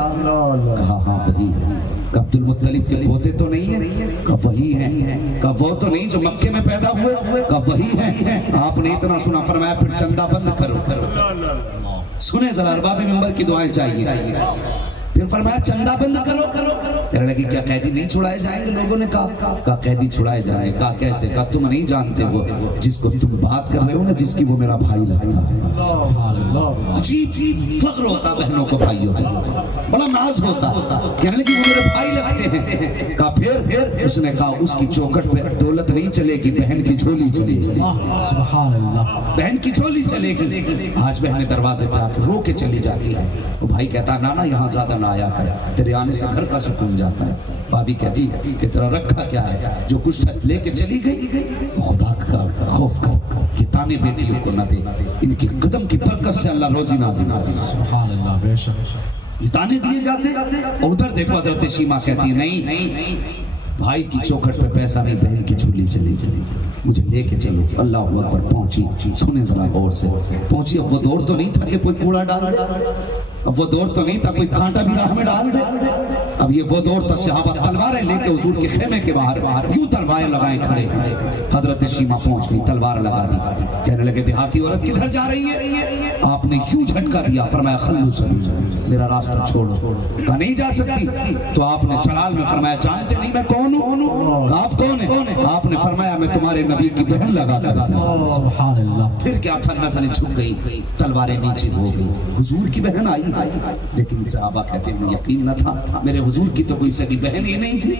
کہا ہاں وہی ہے۔ کہ عبد المطلب کے پوتے تو نہیں ہیں؟ کہ وہی ہیں۔ کہ وہ تو نہیں جو مکے میں پیدا ہوئے؟ کہ وہی ہیں۔ آپ نے اتنا سنا، فرمایا پھر چندہ بند کرو۔ سنیں ذرا، ارباب منبر کی دعائیں چاہیے۔ پھر فرمایا چندہ بند کرو۔ کہنے لگی کیا قیدی نہیں چھڑائے جائیں گے؟ لوگوں نے کہا قیدی چھڑائے جائیں گے۔ کہا کیسے؟ کہا تم نہیں جانتے وہ جس کو تم بات کر رہے ہو نا، جس کی وہ میرا بھائی لگتا ہے۔ عجیب فخر ہوتا بہنوں کو بھائیوں کو، بڑا ناز ہوتا۔ کہنے لگی وہ میرے بھائی لگتے ہیں۔ کہا پھر اس نے کہا اس کی چوکھٹ پہ دولت نہیں چلے گی، بہن کی جھولی چلے گی۔ بہن کی جھولی چلے گی۔ آج بہنیں دروازے پہ آ کے رو کے چلی جاتی ہے، وہ بھائی کہتا نانا یہاں زیادہ نہ آیا کر، تیرے آنے سے گھر کا سکون جاتا ہے۔ بھابھی کہتی کہ تیرا رکھا کیا ہے؟ جو کچھ لے کے چلی گئی خدا کا خوف کر، یہ تانے بیٹیوں کو نہ دے، ان کی قدم کی برکت سے اللہ روزی نازل کرے۔ یہ تانے دیے جاتے، اور ادھر دیکھو حضرت سیما کہتی نہیں، بھائی کی چوکھٹ پہ پیسہ نہیں، بہن کی جھولی چلے گی، مجھے لے کے چلو۔ اللہ اکبر، پہنچی، سنیں ذرا غور سے، پہنچی۔ اب وہ دور تو نہیں تھا کہ کوئی کوڑا ڈال دے، اب وہ دور تو نہیں تھا کوئی کانٹا بھی راہ میں ڈال دے، اب یہ وہ دور تھا صحابہ تلواریں لے کے حضور کے خیمے کے باہر یوں تلواریں لگائیں کھڑے ہیں۔ حضرت سیما پہنچ گئی، تلوار لگا دی، کہنے لگے دیہاتی عورت کدھر جا رہی ہے؟ آپ نے کیوں جھٹکا دیا؟ فرمایا خلو سبیل، میرا راستہ چھوڑو۔ کہا نہیں جا سکتی۔ تو آپ نے چڑال میں فرمایا جانتے نہیں میں کون ہوں؟ آپ کون ہیں؟ آپ نے فرمایا میں تمہارے نبی کی بہن لگا کرتا ہوں۔ پھر کیا تھا، نظریں جھک گئی، تلواریں نیچے ہو گئی، حضور کی بہن آئی، لیکن صحابہ کہتے ہیں یقین نہ تھا، میرے حضور کی تو کوئی سگی بہن ہی نہیں تھی۔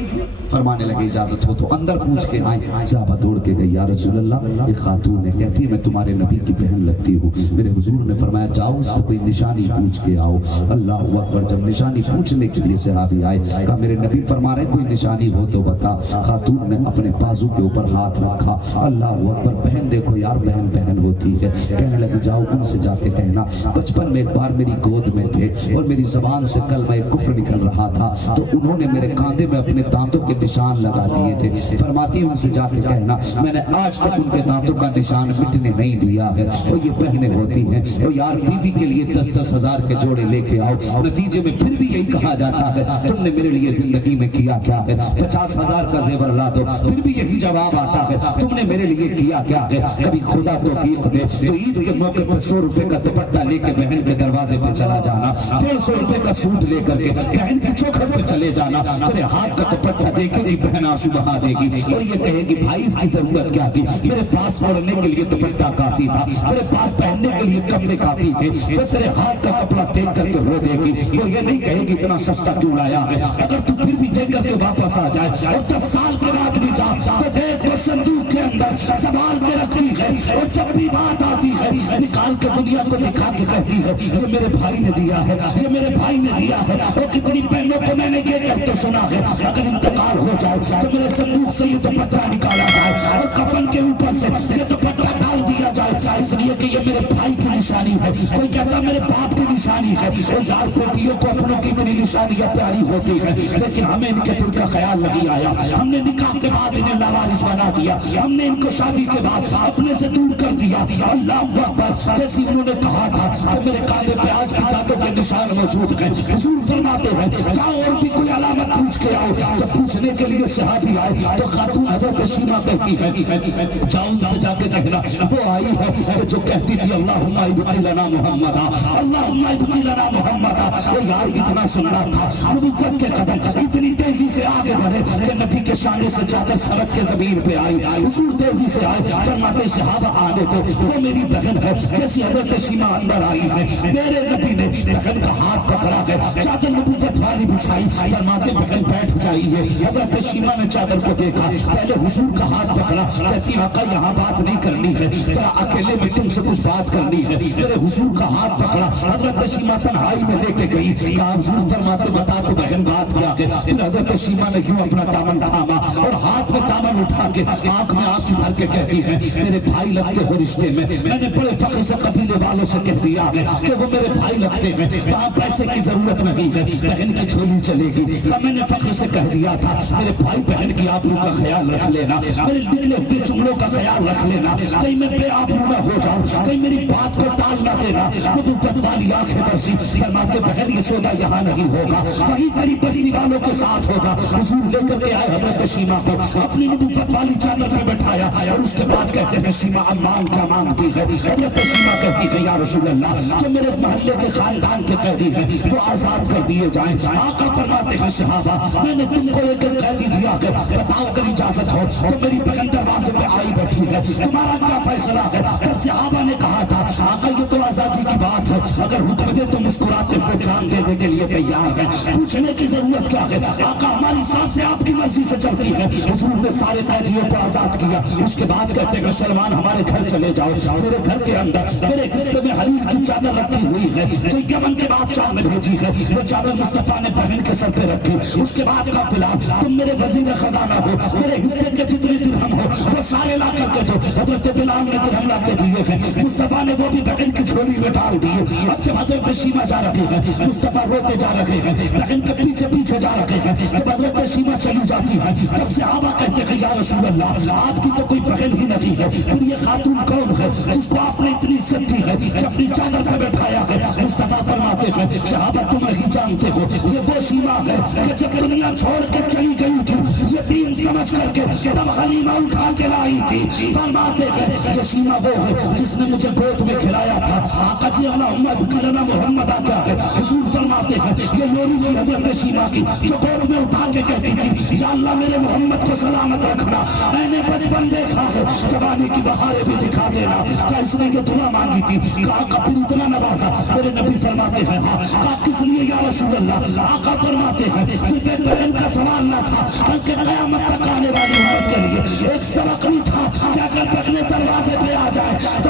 فرمانے لگے اجازت ہو تو اندر پوچھ کے آئیں۔ صحابہ دوڑ کے گئی، یا رسول اللہ ایک خاتون ہے، کہتی ہے میں تمہارے نبی کی بہن لگتی ہوں۔ میرے حضور نے فرمایا جاؤ اس سے کوئی نشانی پوچھ کے آؤ۔ اللہ اکبر. جب نشانی پوچھنے کے لیے صحابی آئے, کہا میرے نبی فرما رہے کوئی نشانی ہو تو بتا. خاتون نے اپنے بازو کے اوپر ہاتھ رکھا. اللہ اکبر. بہن دیکھو یار, بہن بہن ہوتی ہے. کہنے لگی جاؤ ان سے جا کے کہنا بچپن میں ایک بار میری گود میں تھے اور میری زبان سے کلمہ کفر نکل رہا تھا, تو انہوں نے میرے کاندھے میں اپنے دانتوں کے نشان لگا دیے تھے. فرماتی ان سے جا کے کہنا میں نے آج تک ان کے دانتوں کا نشان مٹنے نہیں دیا ہے. اور یہ بہنیں ہوتی ہیں, اور یار بیوی کے لیے 10-10 ہزار کے جوڑے لے کے آؤ, نتیجے میں پھر بھی یہی کہا جاتا ہے تم نے میرے لیے زندگی میں کیا کیا ہے. 50,000 کا زیور لا دو, پھر بھی یہی جواب آتا ہے تم نے میرے لیے کیا کیا ہے. کبھی خدا توفیق دے تو عید کے موقع پر 100 روپے کا دوپٹہ لے کے بہن کے دروازے پہ چلا جانا, 150 روپے کا سوٹ لے کر کے بہن کی چوکھٹ پہ چلے جانا. تیرے ہاتھ کا دوپٹہ دیکھے گی بہن آنسو بہا دے گی اور یہ کہے گی بھائی اس کی ضرورت کیا تھی, میرے پاس اوڑھنے کے لیے دوپٹہ کافی تھا, میرے پاس پہننے کے لیے کپڑے کافی تھے. وہ تیرے ہاتھ کا کپڑا دیکھ کر کے رو دے گی, وہ یہ نہیں کہے گی اتنا سستا کیوں لایا ہے. اگر تو پھر بھی دے کر کے واپس آ جائے اور 10 سال کے بعد بھی جا تو دیکھ وہ صندوق کے اندر سنبھال کے رکھتی ہے, اور جب بھی بات آتی ہے نکال کے دنیا کو دکھا کے کہتی ہے یہ میرے بھائی نے دیا ہے, یہ میرے بھائی نے دیا ہے. اور کتنی بہنوں کو میں نے یہ کہتے سنا ہے اگر انتقال ہو جائے تو میرے صندوق سے یہ دوپٹہ نکالا جائے اور کفن کے اوپر سے یہ دوپٹہ ڈال دیا جائے, اس لیے کہ یہ میرے بھائی کی نشانی ہے. کوئی کہتا میرے باپ کی نشانی ہے. اور یار بیٹیوں کو اپنوں کی اتنی نشانیاں پیاری ہوتی ہیں, لیکن ہمیں ان کے دل کا خیال نہیں آیا. ہم نے نکاح کے بعد انہیں لاوارث بنا دیا, ہم نے ان کو شادی کے بعد اپنے سے دور کر دیا. اللہ اکبر. جیسی انہوں نے کہا تھا کہ میرے کاندھے پہ آج بھی دانتوں کے نشان موجود ہیں. حضور فرماتے ہیں جاؤ اور بھی کوئی علامت پوچھ کے آؤ. جب پوچھنے کے لیے صحابی آئے تو خاتون حضرت شیمہ کہتی ہے جاؤ ان سے جا کے کہنا وہ آئی ہے کہ جو کہتی تھی اللہم ابقی لنا محمدا, اللہم ابقی لنا محمدا. وہ یار اتنا سننا تھا, نبوت کے قدم اتنی تیزی سے آگے بڑھے کہ نبی کے شانے سے چادر سڑک کے زمین پہ آئی. حضور تیزی سے آئے, فرماتے صحابہ آنے تو وہ میری بہن ہے. جیسی حضرت شیمہ اندر آئی ہے میرے نبی نے بہن کا ہاتھ پکڑا ہے, چادر نبوت والی بچھائی, فرماتے بہن بیٹھ جائی ہے. حضرت شیمہ نے چادر کو دیکھا, پہلے حضور کا ہاتھ پکڑا, کہتی آقا یہاں بات نہیں کرنی ہے, ذرا اکیلے میں تم سے کچھ بات کرنی ہے. میرے حضور کا ہاتھ پکڑا, حضرت شیمہ تنہائی میں لے کے گئی. کہا حضور فرماتے بتا تو بہن بات کیا ہے. پھر حضرت شیمہ نے کیوں اپنا دامن تھاما اور ہاتھ میں دامن اٹھا کے آنکھ میں آنسو بھر کے کہتی ہے میرے بھائی لگتے ہو رشتے میں, میں نے بڑے فخر سے قبیلے والوں سے کہہ دیا ہے کہ وہ میرے بھائی لگتے ہیں, وہاں پیسے کی ضرورت نہیں ہے, بہن کی جھولی چلے گی. میں نے فخر سے کہہ دیا تھا میرے بھائی بہن کی آبرو کا خیال رکھ لینا, میرے نکلے ہوئے جملوں کا خیال رکھ لینا, کہیں میں بے آبرو نہ ہو جاؤں, کہیں میری بات کو ٹال نہ دینا. نبوت والی آنکھیں برسی, فرماتے بہن یہ سودا یہاں نہیں ہوگا, وہی تیری بستی والوں کے ساتھ ہوگا. حضور لے کر کے آئے حضرت شیمہ کو, اپنی نبوت والی چادر پہ بٹھایا اور اس کے بعد کہتے ہیں شیمہ اب مانگ کیا مانگتی ہے. حضرت شیمہ کہتی ہے یا رسول اللہ جو میرے محلے کے خاندان کے قیدی ہیں وہ آزاد کر دیے جائیں. آقا فرماتے ہیں صحابہ میں نے تم کو ایک قیدی دیا ہے, بتاؤ اگر اجازت ہو تو میری بہن دروازے پہ آئی بیٹھی ہے, تمہارا کیا فیصلہ ہے. تب صحابہ نے کہا تھا آقا یہ تو آزادی کی بات ہے, اگر حکم دے تو مسکراتے ہوئے جان دینے کے لیے تیار ہے, پوچھنے کی ضرورت کیا ہے. آقا ہماری سانسیں آپ کی مرضی سے چلتی ہے. حضور نے سارے قیدیوں کو آزاد کیا. اس کے بعد کہتے ہیں سلمان ہمارے گھر چلے جاؤ, میرے گھر کے اندر میرے حصے میں حریر کی چادر رکھی ہوئی ہے جو یمن کے بادشاہ نے بھیجی ہے, وہ چادر مصطفیٰ نے بہن کے سر پہ رکھی. اس کے بعد کا بلال تم میرے وزیر خزانہ ہو, میرے حصے کے جتنے درہم ہو وہ سارے لا کر کے دو. حضرت بلال نے درہم لا کے دیے ہیں, مصطفیٰ نے وہ بھی بہن کی جھولی میں ڈال دیے. اب جب حضرت شیمہ جا رہے ہیں مصطفیٰ روتے جا رہے ہیں, بہن کے پیچھے پیچھے جا رہے ہیں. جب حضرت شیمہ چلی جاتی ہے تب سے آبا کہتے ہیں یا رسول اللہ آپ کی تو کوئی بہن ہی نہیں ہے, پھر یہ خاتون کون ہے جس کو آپ نے اتنی عزت دی ہے کہ اپنی چادر پہ بٹھایا ہے. مصطفیٰ فرماتے ہیں صحابہ تم نہیں جانتے ہو یہ وہ شیمہ ہے کہ جب دنیا چھوڑ کے چلی گئی تھی یتیم سمجھ کر کے تب غنیمہ اٹھا کے لائی تھی. فرماتے ہیں یہ شیمہ وہ ہے جس نے مجھے گود میں کھلایا تھا. آقا جی اللہم ابقی لنا محمد آتا ہے. حضور فرماتے ہیں یہ لوری تھی حضرت شیمہ کی جو گود میں اٹھا کے کہتی تھی یا اللہ میرے محمد کو سلامت رکھنا, میں نے بچپن دیکھا ہے جوانی کی بہاریں بھی دکھا دینا. کیا اس نے یہ دعا مانگی تھی, کہا کبھی اتنا نوازا. میرے نبی فرماتے ہیں ہاں. کہا کس لیے یا رسول اللہ. آقا فرماتے ہیں صرف ایک بہن کا سوال نہ تھا بلکہ قیامت تک آنے والی امت کے لیے ایک سبق نہیں تھا کہ اگر بہنیں دروازے پہ آ جائے تو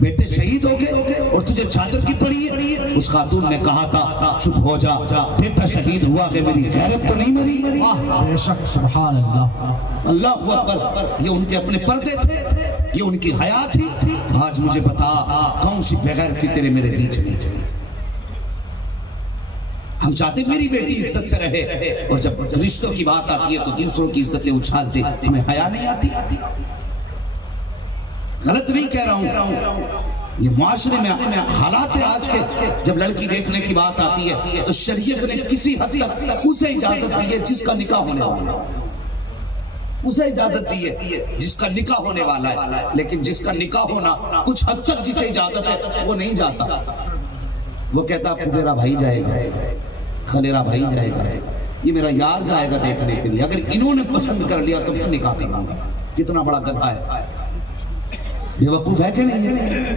بیٹے شہید ہو گئے اور تجھے چادر کی پڑی ہے؟ اس خاتون نے کہا تھا چپ ہو جا، بیٹا شہید ہوا کہ میری غیرت تو نہیں مری؟ بے شک سبحان اللہ اللہ اکبر، یہ ان کے اپنے پردے تھے، یہ ان کی حیا تھی۔ آج مجھے بتا کون سی بغیرتی تیرے میرے بیچ میں؟ ہم چاہتے میری بیٹی عزت سے رہے، اور جب رشتوں کی بات آتی ہے تو دوسروں کی عزتیں اچھالتے، ہمیں حیا نہیں آتی؟ غلط نہیں کہہ رہا ہوں، یہ معاشرے میں حالات ہے آج کے۔ جب لڑکی دیکھنے کی بات آتی ہے تو شریعت نے کسی حد تک اسے اجازت دی ہے جس کا نکاح ہونے والا ہے، اسے اجازت دی ہے جس کا نکاح ہونے والا ہے، لیکن جس کا نکاح ہونا کچھ حد تک جسے اجازت ہے وہ نہیں جاتا۔ وہ کہتا میرا بھائی جائے گا، خلیرا بھائی جائے گا، یہ میرا یار جائے گا دیکھنے کے لیے، اگر انہوں نے پسند کر لیا تو پھر نکاح کروں گا۔ کتنا بڑا گدھا ہے، بے وقوف ہے کہ نہیں ہے؟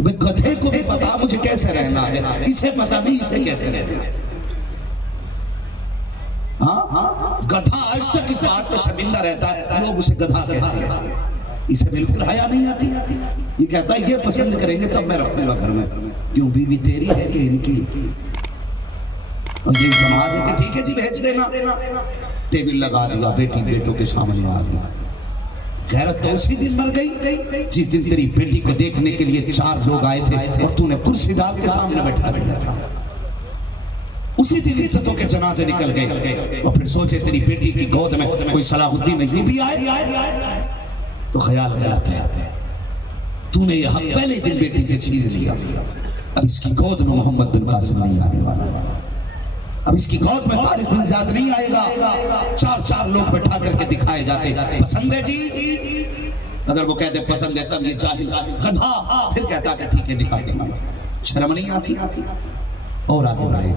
گدھے کو بھی پتا مجھے کیسے رہنا ہے، اسے پتا نہیں اسے کیسے رہنا ہے۔ ہاں گدھا آج تک اس بات پہ شرمندہ رہتا ہے، لوگ اسے گدھا کہتے ہیں، اسے بالکل حیا نہیں آتی۔ یہ کہتا ہے یہ پسند کریں گے تب میں رکھوں گا گھر میں، کیوں بیوی تیری ہے کہ ان کی؟ اور یہ سماج ہے کہ ٹھیک ہے جی بھیج دینا، ٹیبل لگا دیا، بیٹی بیٹوں کے سامنے آ گئی۔ غیرت تو اسی دن مر گئی جس دن تیری بیٹی کو دیکھنے کے لیے 4 لوگ آئے تھے اور تو نے کرسی ڈال کے سامنے بیٹھا دیا تھا۔ اسی دن عزتوں کے جنازے نکل گئے، اور پھر سوچے تیری بیٹی کی گود میں کوئی صلاح الدین ایوبی آئے تو خیال غلط ہے۔ تو نے یہ حق پہلے دن بیٹی سے چھین لیا، اب اس کی گود میں محمد بن قاسم نہیں آنے والا، اب اس کی گود میں طارق بن زیاد نہیں آئے گا۔ 4 لوگ بٹھا کر کے دکھائے جاتے، پسند ہے جی؟ اگر وہ کہتے پسند ہے تب یہ جاہل گدھا پھر کہتا کہ ٹھیک ہے نکاح کرنا۔ شرم نہیں آتی؟ اور آگے بڑھے،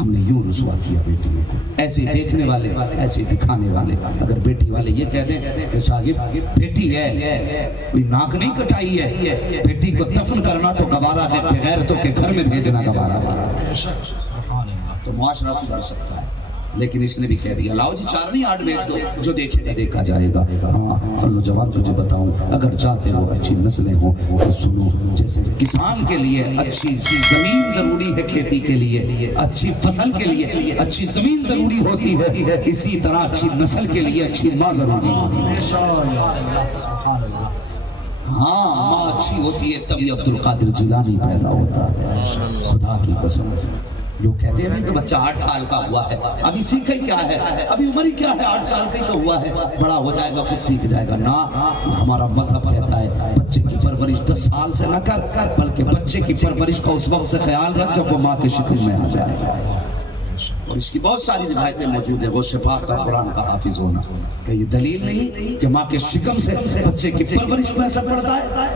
ہم نے یوں رسوا کیا بیٹیوں کو، ایسے دیکھنے والے ایسے دکھانے والے۔ اگر بیٹی والے یہ کہہ دیں کہ صاحب بیٹی ہے، کوئی ناک نہیں کٹائی ہے، بیٹی کو دفن کرنا تو گوارا ہے، بغیرتوں کے گھر میں بھیجنا گوارا ہے، تو معاشرہ سدھر سکتا ہے۔ لیکن اس نے بھی کہہ دیا لاؤ جی 4 نہیں 8 بیچ دو، جو دیکھے گا دیکھا جائے گا۔ ہاں اور نوجوان تجھے بتاؤں، اگر چاہتے ہو اچھی نسلیں ہوں تو سنو، جیسے کسان کے لیے اچھی زمین ضروری ہے، کھیتی کے لیے اچھی فصل کے لیے اچھی زمین ضروری ہوتی ہے، اسی طرح اچھی نسل کے لیے اچھی ماں ضروری ہوتی ہے۔ ہاں ماں اچھی ہوتی ہے تبھی عبد القادر جیلانی پیدا ہوتا ہے، خدا کی قسم۔ لوگ کہتے ہیں کہ بچہ 8 سال کا ہوا ہے، ابھی سیکھے کیا ہے، ابھی عمر ہی کیا ہے، 8 سال کا ہی تو ہوا ہے، بڑا ہو جائے گا کچھ سیکھ جائے گا۔ نہ، ہمارا مذہب کہتا ہے بچے کی پرورش 10 سال سے نہ کر، بلکہ بچے کی پرورش کا اس وقت سے خیال رکھ جب وہ ماں کے شکم میں آ جائے۔ اور اس کی بہت ساری روایتیں موجود ہیں، غوث پاک کا قرآن کا حافظ ہونا، کہ یہ دلیل نہیں کہ ماں کے شکم سے بچے کی پرورش میں اثر پڑتا ہے؟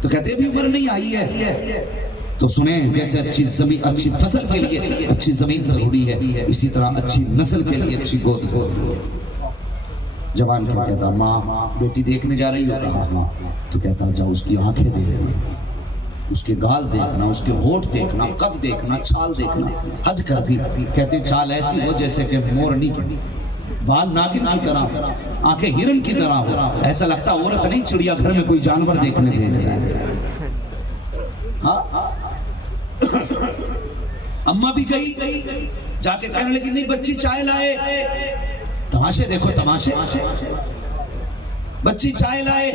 تو کہتے ہیں بھی عمر نہیں آئی ہے تو سنیں، جیسے اچھی زمین اچھی فصل کے لیے اچھی زمین ضروری ہے، اسی طرح اچھی نسل کے لیے اچھی گود ضروری ہے۔ جوان کیا کہتا، ماں بیٹی دیکھنے جا رہی ہو؟ کہا ہاں۔ تو کہتا جاؤ اس کی آنکھیں دیکھنا، اس کے گال دیکھنا، اس کے ہونٹ دیکھنا، قد دیکھنا، چھال دیکھنا۔ حد کر دی، کہتے چھال ایسی ہو جیسے کہ مورنی کی، بال ناگن کی طرح، آنکھیں ہرن کی طرح ہو، ایسا لگتا عورت نہیں چڑیا گھر میں کوئی جانور دیکھنے بھیج رہا ہے۔ ہاں اماں بھی گئی، جا کے کہنے لگی نہیں بچی چائے لائے، تماشے دیکھو تماشے، بچی چائے لائے،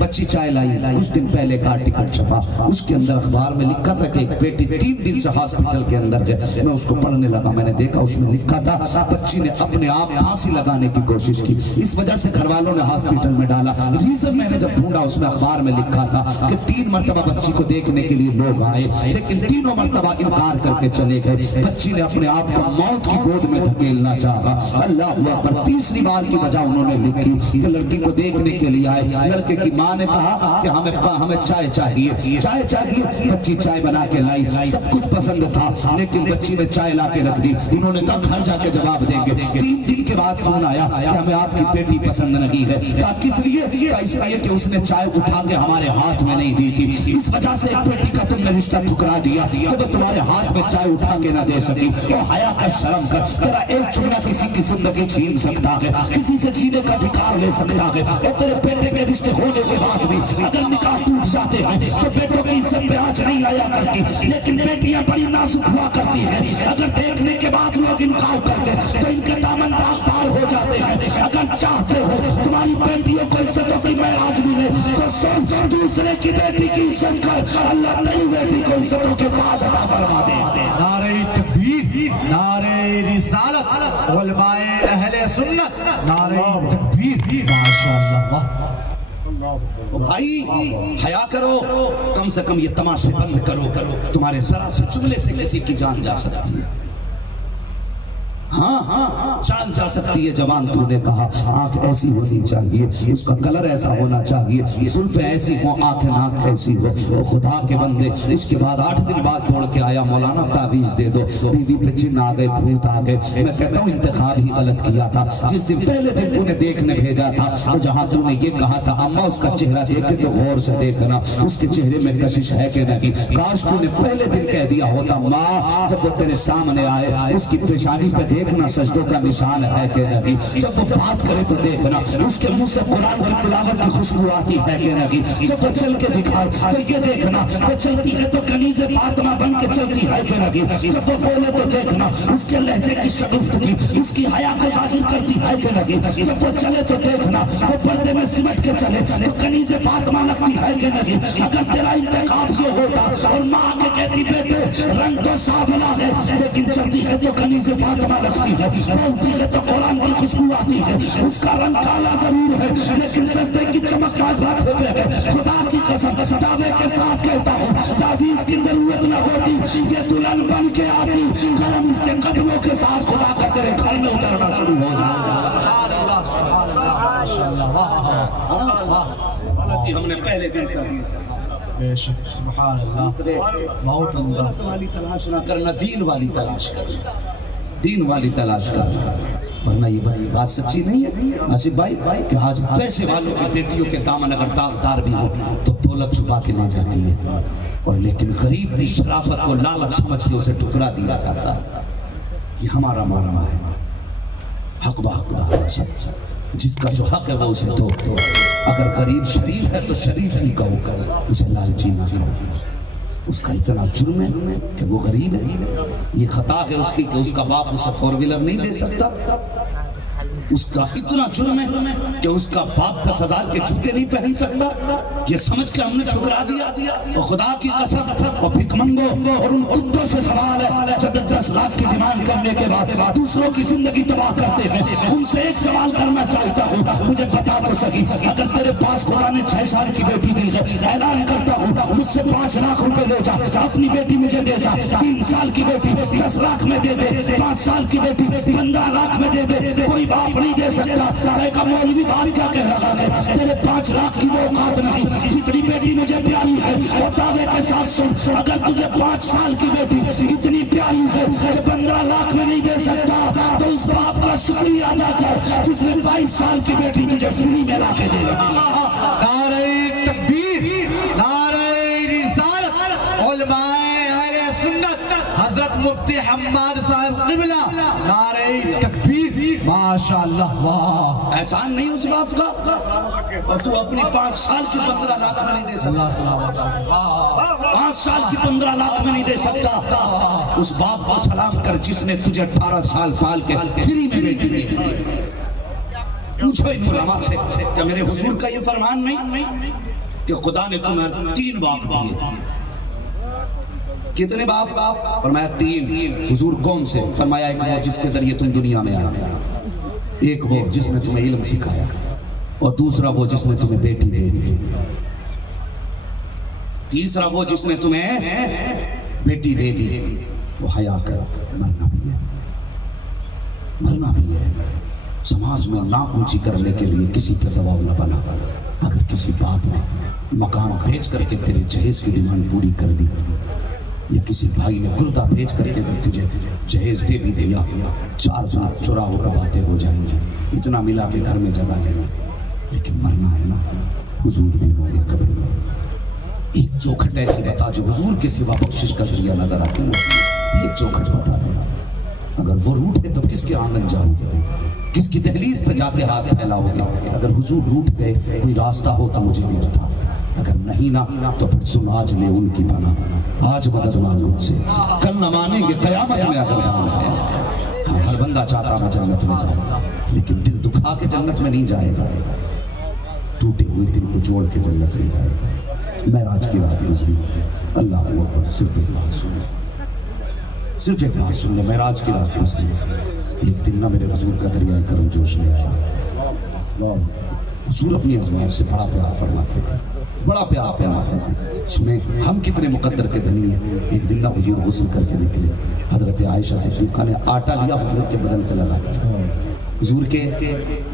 بچی چائے لائی۔ کچھ دن پہلے کا ٹکٹ چھپا، اس کے اندر اخبار میں لکھا تھا کہ ایک بیٹی 3 دن سے ہاسپٹل کے اندر ہے۔ میں اس کو پڑھنے لگا، میں نے دیکھا اس میں لکھا تھا بچی نے اپنے آپ پھانسی لگانے کی کوشش کی، اس وجہ سے گھر والوں نے ہاسپٹل میں ڈالا۔ ریزن میں نے جب ڈھونڈا اس میں اخبار میں لکھا تھا کہ 3 مرتبہ بچی کو دیکھنے کے لیے لوگ آئے، لیکن تینوں مرتبہ انکار کر کے چلے گئے۔ بچی نے اپنے آپ کو موت کی گود میں دھکیلنا چاہا۔ اللہ اکبر، تیسری بار کی وجہ انہوں نے لکھی کہ لڑکی کو دیکھنے کے لیے آئے۔ لڑکے کی ماں نے کہا کہ ہمیں چائے چاہیے، چائے چاہیے۔ بچی چائے بنا کے لائی، سب کچھ پسند تھا، لیکن بچی نے چائے لا کے رکھ دی۔ انہوں نے کہا گھر جا کے جواب دیں گے۔ 3 دن کے بعد فون آیا کہ ہمیں آپ کی بیٹی پسند نہیں ہے۔ کہا کس لیے؟ کہا اس لیے کہ اس نے چائے اٹھا کے ہمارے ہاتھ میں نہیں دی تھی، اس وجہ سے ایک بیٹی کا تم نے رشتہ ٹھکرا دیا کہ وہ تمہارے ہاتھ میں چائے اٹھا کے نہ دے سکی۔ وہ حیا کا شرم کر، تیرا ایک جملہ کسی کی زندگی چھین سکتا ہے، کسی سے جینے کا ادھیکار لے سکتا ہے، اور تیرے بیٹے کے رشتے ہونے کے بعد بھی اگر نکاح ٹوٹ جاتے ہیں تو بیٹوں کی عزت پہ آنچ نہیں آیا کرتی، لیکن بیٹیاں بڑی نازک ہوا کرتی ہیں، اگر دیکھنے کے بعد لوگ انکار کرتے تو ان کے دامن داغدار ہو جاتے ہیں۔ اگر چاہتے ہو تمہاری بیٹیوں کو عزتوں کی معراج ملے تو سن، دوسرے کی بیٹی کی عزت کر، اللہ تیری بیٹی کو عزتوں کے تاج عطا فرما دے۔ نعرہ تکبیر، نعرہ رسالت، علماء اہل سنت، نعرہ تکبیر، ماشاءاللہ۔ بھائی حیا کرو، کم سے کم یہ تماشے بند کرو، تمہارے ذرا سے جملے سے کسی کی جان جا سکتی ہے، ہاں جان جا سکتی ہے۔ جوان تو نے کہا آنکھ ایسی ہونی چاہیے، اس کا کلر ایسا ہونا چاہیے، زلف ایسی ہو، آنکھ ناک ایسی ہو۔ او خدا کے بندے، اس کے بعد 8 دن بعد توڑ کے آیا، مولانا تعویذ دے دو، بیوی پہ جن آ گئے، بھوت آ گئے۔ میں کہتا ہوں انتخاب ہی غلط کیا تھا۔ جس دن پہلے دن تو نے دیکھنے بھیجا تھا تو جہاں تو نے یہ کہا تھا اماں اس کا چہرہ دیکھے تو غور سے دیکھنا اس کے چہرے میں کشش ہے کہ نہیں، کاش تو نے پہلے دن کہہ دیا ہوتا ماں جب وہ تیرے سامنے آئے اس کی پیشانی پہ دیکھنا سجدوں کا نشان ہے کہ نہیں، جب وہ بات کرے تو دیکھنا اس کے منہ سے قرآن کی تلاوت کی خوشبو آتی ہے کہ نہیں، جب وہ چل کے دکھائے تو یہ دیکھنا وہ چلتی ہے تو کنیز فاطمہ بن کے چلتی ہے کہ نہیں، جب وہ بولے تو دیکھنا اس کے لہجے کی شگفتگی اس کی حیا کو ظاہر کرتی ہے کہ نہیں، جب وہ چلے تو دیکھنا وہ پردے میں سمٹ کے چلے تو کنیز فاطمہ لگتی ہے کہ نہیں۔ اگر تیرا انتخاب یہ ہوتا اور ماں کے کہتی بیٹے رنگ تو سانولا ہے لیکن چلتی ہے تو کنیز فاطمہ لگتی ہے، بولتی ہے تو قرآن کی خوشبو آتی ہے، اس کا رنگ کالا ضرور ہے لیکن سجدے کی چمک ماتھے پہ ہے۔ خدا کی قسم دعوے کے ساتھ کہتا ہوں تعویذ کی ضرورت نہ ہوتی، یہ دلہن بن کے آتی، کرم اس کے قدموں کے ساتھ خدا کا تیرے گھر میں اترنا شروع ہو جائے۔ سبحان اللہ، سبحان اللہ، ماشاءاللہ، واہ واہ، غلطی ہم نے پہلے دن کر دی۔ بے شک، سبحان اللہ، بہت عمدہ۔ غلط والی تلاش نہ کرنا، دین والی تلاش کرنا، دین والی تلاش کرنا، ورنہ یہ بات سچی نہیں ہے آصف بھائی کہ آج پیسے والوں کی بیٹیوں کے دامن اگر داغدار بھی ہو تو دولت چھپا کے لے جاتی ہے، اور لیکن غریب کی شرافت کو لالچ سمجھ کے اسے ٹکرا دیا جاتا ہے۔ یہ ہمارا ماننا ہے، حق بحقدار سب، جس کا جو حق ہے وہ اسے دو۔ اگر غریب شریف ہے تو شریف ہی کہو، اسے لالچی نہ کہو۔ اس کا اتنا جرم ہے کہ وہ غریب ہے، یہ خطا ہے اس کی کہ اس کا باپ اسے 4 ویلر نہیں دے سکتا، اس کا اتنا جرم ہے کہ اس کا باپ 10,000 کے جوتے نہیں پہن سکتا، یہ سمجھ کے ہم نے ٹھکرا دیا۔ اور خدا کی قسم اور بھک منگو اور ان کتوں سے سوال ہے جو 10 لاکھ کی ڈیمانڈ کرنے کے بعد دوسروں کی زندگی تباہ کرتے ہیں، ان سے ایک سوال کرنا چاہتا ہوں، مجھے بتا تو سکی اگر تیرے پاس خدا نے 6 سال کی بیٹی دی ہے، اعلان کرتا ہوں مجھ سے 5 لاکھ روپے لے جا، اپنی بیٹی مجھے دے جا، 3 سال کی بیٹی 10 لاکھ میں دے دے، 5 سال کی بیٹی 15 لاکھ میں دے دے، کوئی باپ نہیں دے سکتا۔ کہے گا مولوی بات کیا کہہ رہا ہے، تیرے 5 لاکھ کی وہ اوقات نہیں، جتنی بیٹی مجھے پیاری ہے وہ دعوے کے ساتھ سن، اگر تجھے 5 سال کی بیٹی اتنی پیاری ہے کہ 15 لاکھ میں نہیں دے سکتا تو اس باپ کا شکریہ ادا کر جس نے 22 سال کی بیٹی تجھے فری میں لا کے دے دی۔ نعرہ تکبیر، نعرہ رسالت، علماء اہل سنت، حضرت مفتی حماد صاحب قبلہ، نعرہ تکبیر، ماشاءاللہ، واہ۔ احسان نہیں اس باپ کا، اور تو اپنی 5 سال کی 15 لاکھ میں نہیں دے سکتا، اللہ سلامت، 5 سال کی 15 لاکھ میں نہیں دے سکتا، اس باپ کو سلام کر جس نے تجھے 18 سال پال کے فری میں بیٹی دی۔ پوچھو ان علماء سے کہ میرے حضور کا یہ فرمان نہیں کہ خدا نے تمہیں 3 باپ دیے؟ کتنے باپ؟ فرمایا 3۔ حضور کون سے؟ فرمایا ایک وہ جس کے ذریعے تم دنیا میں آئے، ایک وہ جس نے تمہیں علم سکھایا، اور دوسرا وہ جس نے تمہیں بیٹی دے دی، تیسرا وہ جس نے تمہیں بیٹی دے دی۔ وہ حیا کر، مرنا بھی ہے، مرنا بھی ہے۔ سماج میں ناک اونچی کرنے کے لیے کسی پہ دباؤ نہ بنا۔ اگر کسی باپ نے مکان بیچ کر کے تیری جہیز کی ڈیمانڈ پوری کر دی، یا کسی بھائی نے گردہ بیچ کر کے تجھے جہیز دے بھی دیا، 4 دن چوراہوں پہ باتیں ہو جائیں گی، اتنا ملا کے گھر میں جگہ لینا، لیکن مرنا ہے نا، حضور بھی ہوں گے قبر میں۔ ایک چوکھٹ ایسی بتا جو حضور کے سوا بخشش کا ذریعہ نظر آتی ہے، ایک چوکھٹ بتا دے، اگر وہ روٹے تو کس کے آنگن جاؤ گے؟ کس کی دہلیز پہ جا کے ہاتھ پھیلاؤ گے؟ اگر حضور روٹ گئے کوئی راستہ ہو تو مجھے بھی بتا، اگر نہیں نا تو پھر سن آج لے ان کی پناہ، آج مدد مانگ ان سے، کل نہ مانیں گے قیامت میں اگر مان گئے۔ ہر بندہ چاہتا میں جنت میں جاؤں، لیکن دل دکھا کے جنت میں نہیں جائے گا، ٹوٹے ہوئے دل کو جوڑ کے جنت میں جائے گا۔ معراج کی رات گزری، اللہ اکبر، صرف ایک بات سن لو، صرف ایک بات سن لو، معراج کی رات گزری، ایک دن نہ میرے حضور کا دریائے کرم جوش میں آیا۔ حضور اپنی ازواج سے بڑا پیار فرماتے تھے، بڑا پیار فرماتے تھے۔ سنیں ہم کتنے مقدر کے دھنی ہیں۔ ایک دن نہ حضور غسل کر کے نکلے، حضرت عائشہ صدیقہ نے آٹا لیا، حضور کے بدن پہ لگا دیا، حضور کے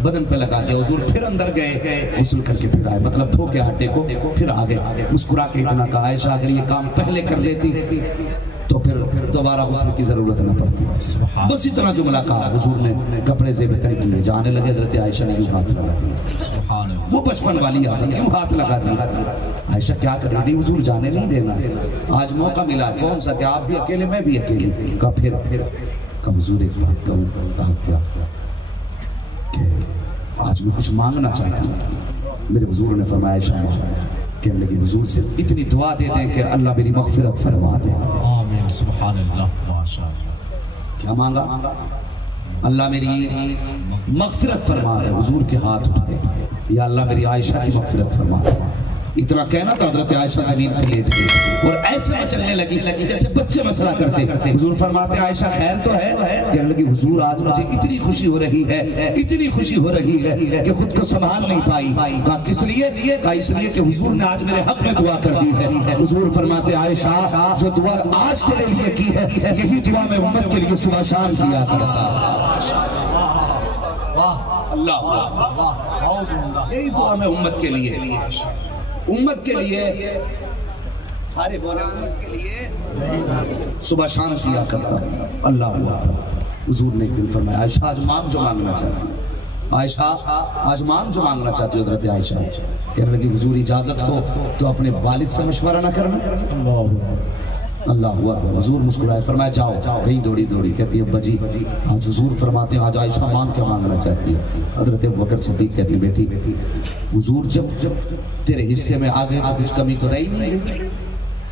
بدن پہ لگا دیا۔ حضور پھر اندر گئے، غسل کر کے پھر آئے، مطلب دھو کے آٹے کو پھر آ گئے، مسکرا کے اتنا کہا عائشہ اگر یہ کام پہلے کر دیتی تو پھر دوبارہ غسل کی ضرورت نہ پڑتی، بس اتنا جملہ کہا۔ حضور نے کپڑے زیب تن کیے، جانے لگے، حضرت عائشہ نے یوں ہاتھ لگا دیا، وہ بچپن والی عادت، یوں ہاتھ لگا دیا۔ عائشہ کیا کر رہی؟ حضور جانے نہیں دینا، آج موقع ملا، کون سا، کہ آپ بھی اکیلے میں بھی اکیلی۔ کہا پھر، کہا حضور ایک بات کہوں، کہا کیا، کہ آج میں کچھ مانگنا چاہتی ہوں۔ میرے حضور نے فرمایا عائشہ، کہنے لگی حضور صرف اتنی دعا دے دیں کہ اللہ میری مغفرت فرما دے۔ آمین، سبحان اللہ، ماشاءاللہ۔ کیا مانگا؟ اللہ میری مغفرت فرما دے۔ حضور کے ہاتھ اٹھ گئے، یا اللہ میری عائشہ کی مغفرت فرما دے۔ اتنا کہنا تو حضرت عائشہ زمین پہ لیٹ گئی اور ایسے مچلنے لگی جیسے بچے مسئلہ کرتے۔ حضور فرماتے عائشہ خیر تو ہے؟ کہنے لگی حضور آج مجھے اتنی خوشی ہو رہی ہے، اتنی خوشی ہو رہی ہے کہ خود کو سنبھال نہیں پائی۔ کہا کس لیے؟ کہا اس لیے کہ حضور نے آج میرے حق میں دعا کر دی ہے۔ حضور فرماتے عائشہ جو دعا آج تیرے لیے کی ہے، یہی دعا میں امت کے لیے صبح شام کیا کرتا۔ اللہ یہی دعا میں امت کے لیے، امت کے لیے، سارے بولے امت کے لیے صبح شام کیا کرتا ہوں۔ اللہ اکبر۔ حضور نے ایک دن فرمایا عائشہ آج مانگ جو مانگنا چاہتی ہوں، عائشہ آج مانگ جو مانگنا چاہتی ہوں۔ حضرت عائشہ کہنے لگی حضور اجازت ہو تو اپنے والد سے مشورہ نہ کرنا۔ اللہ اکبر۔ حضور مسکرائے، فرمایا جاؤ۔ کہیں دوڑی دوڑی، کہتی ہے ابا جی آج حضور فرماتے ہیں آج عائشہ مانگ کیا مانگنا چاہتی ہے؟ حضرت ابوبکر صدیق کہتی ہے بیٹی حضور جب تیرے حصے میں آ گئے تو کچھ کمی تو رہی نہیں؟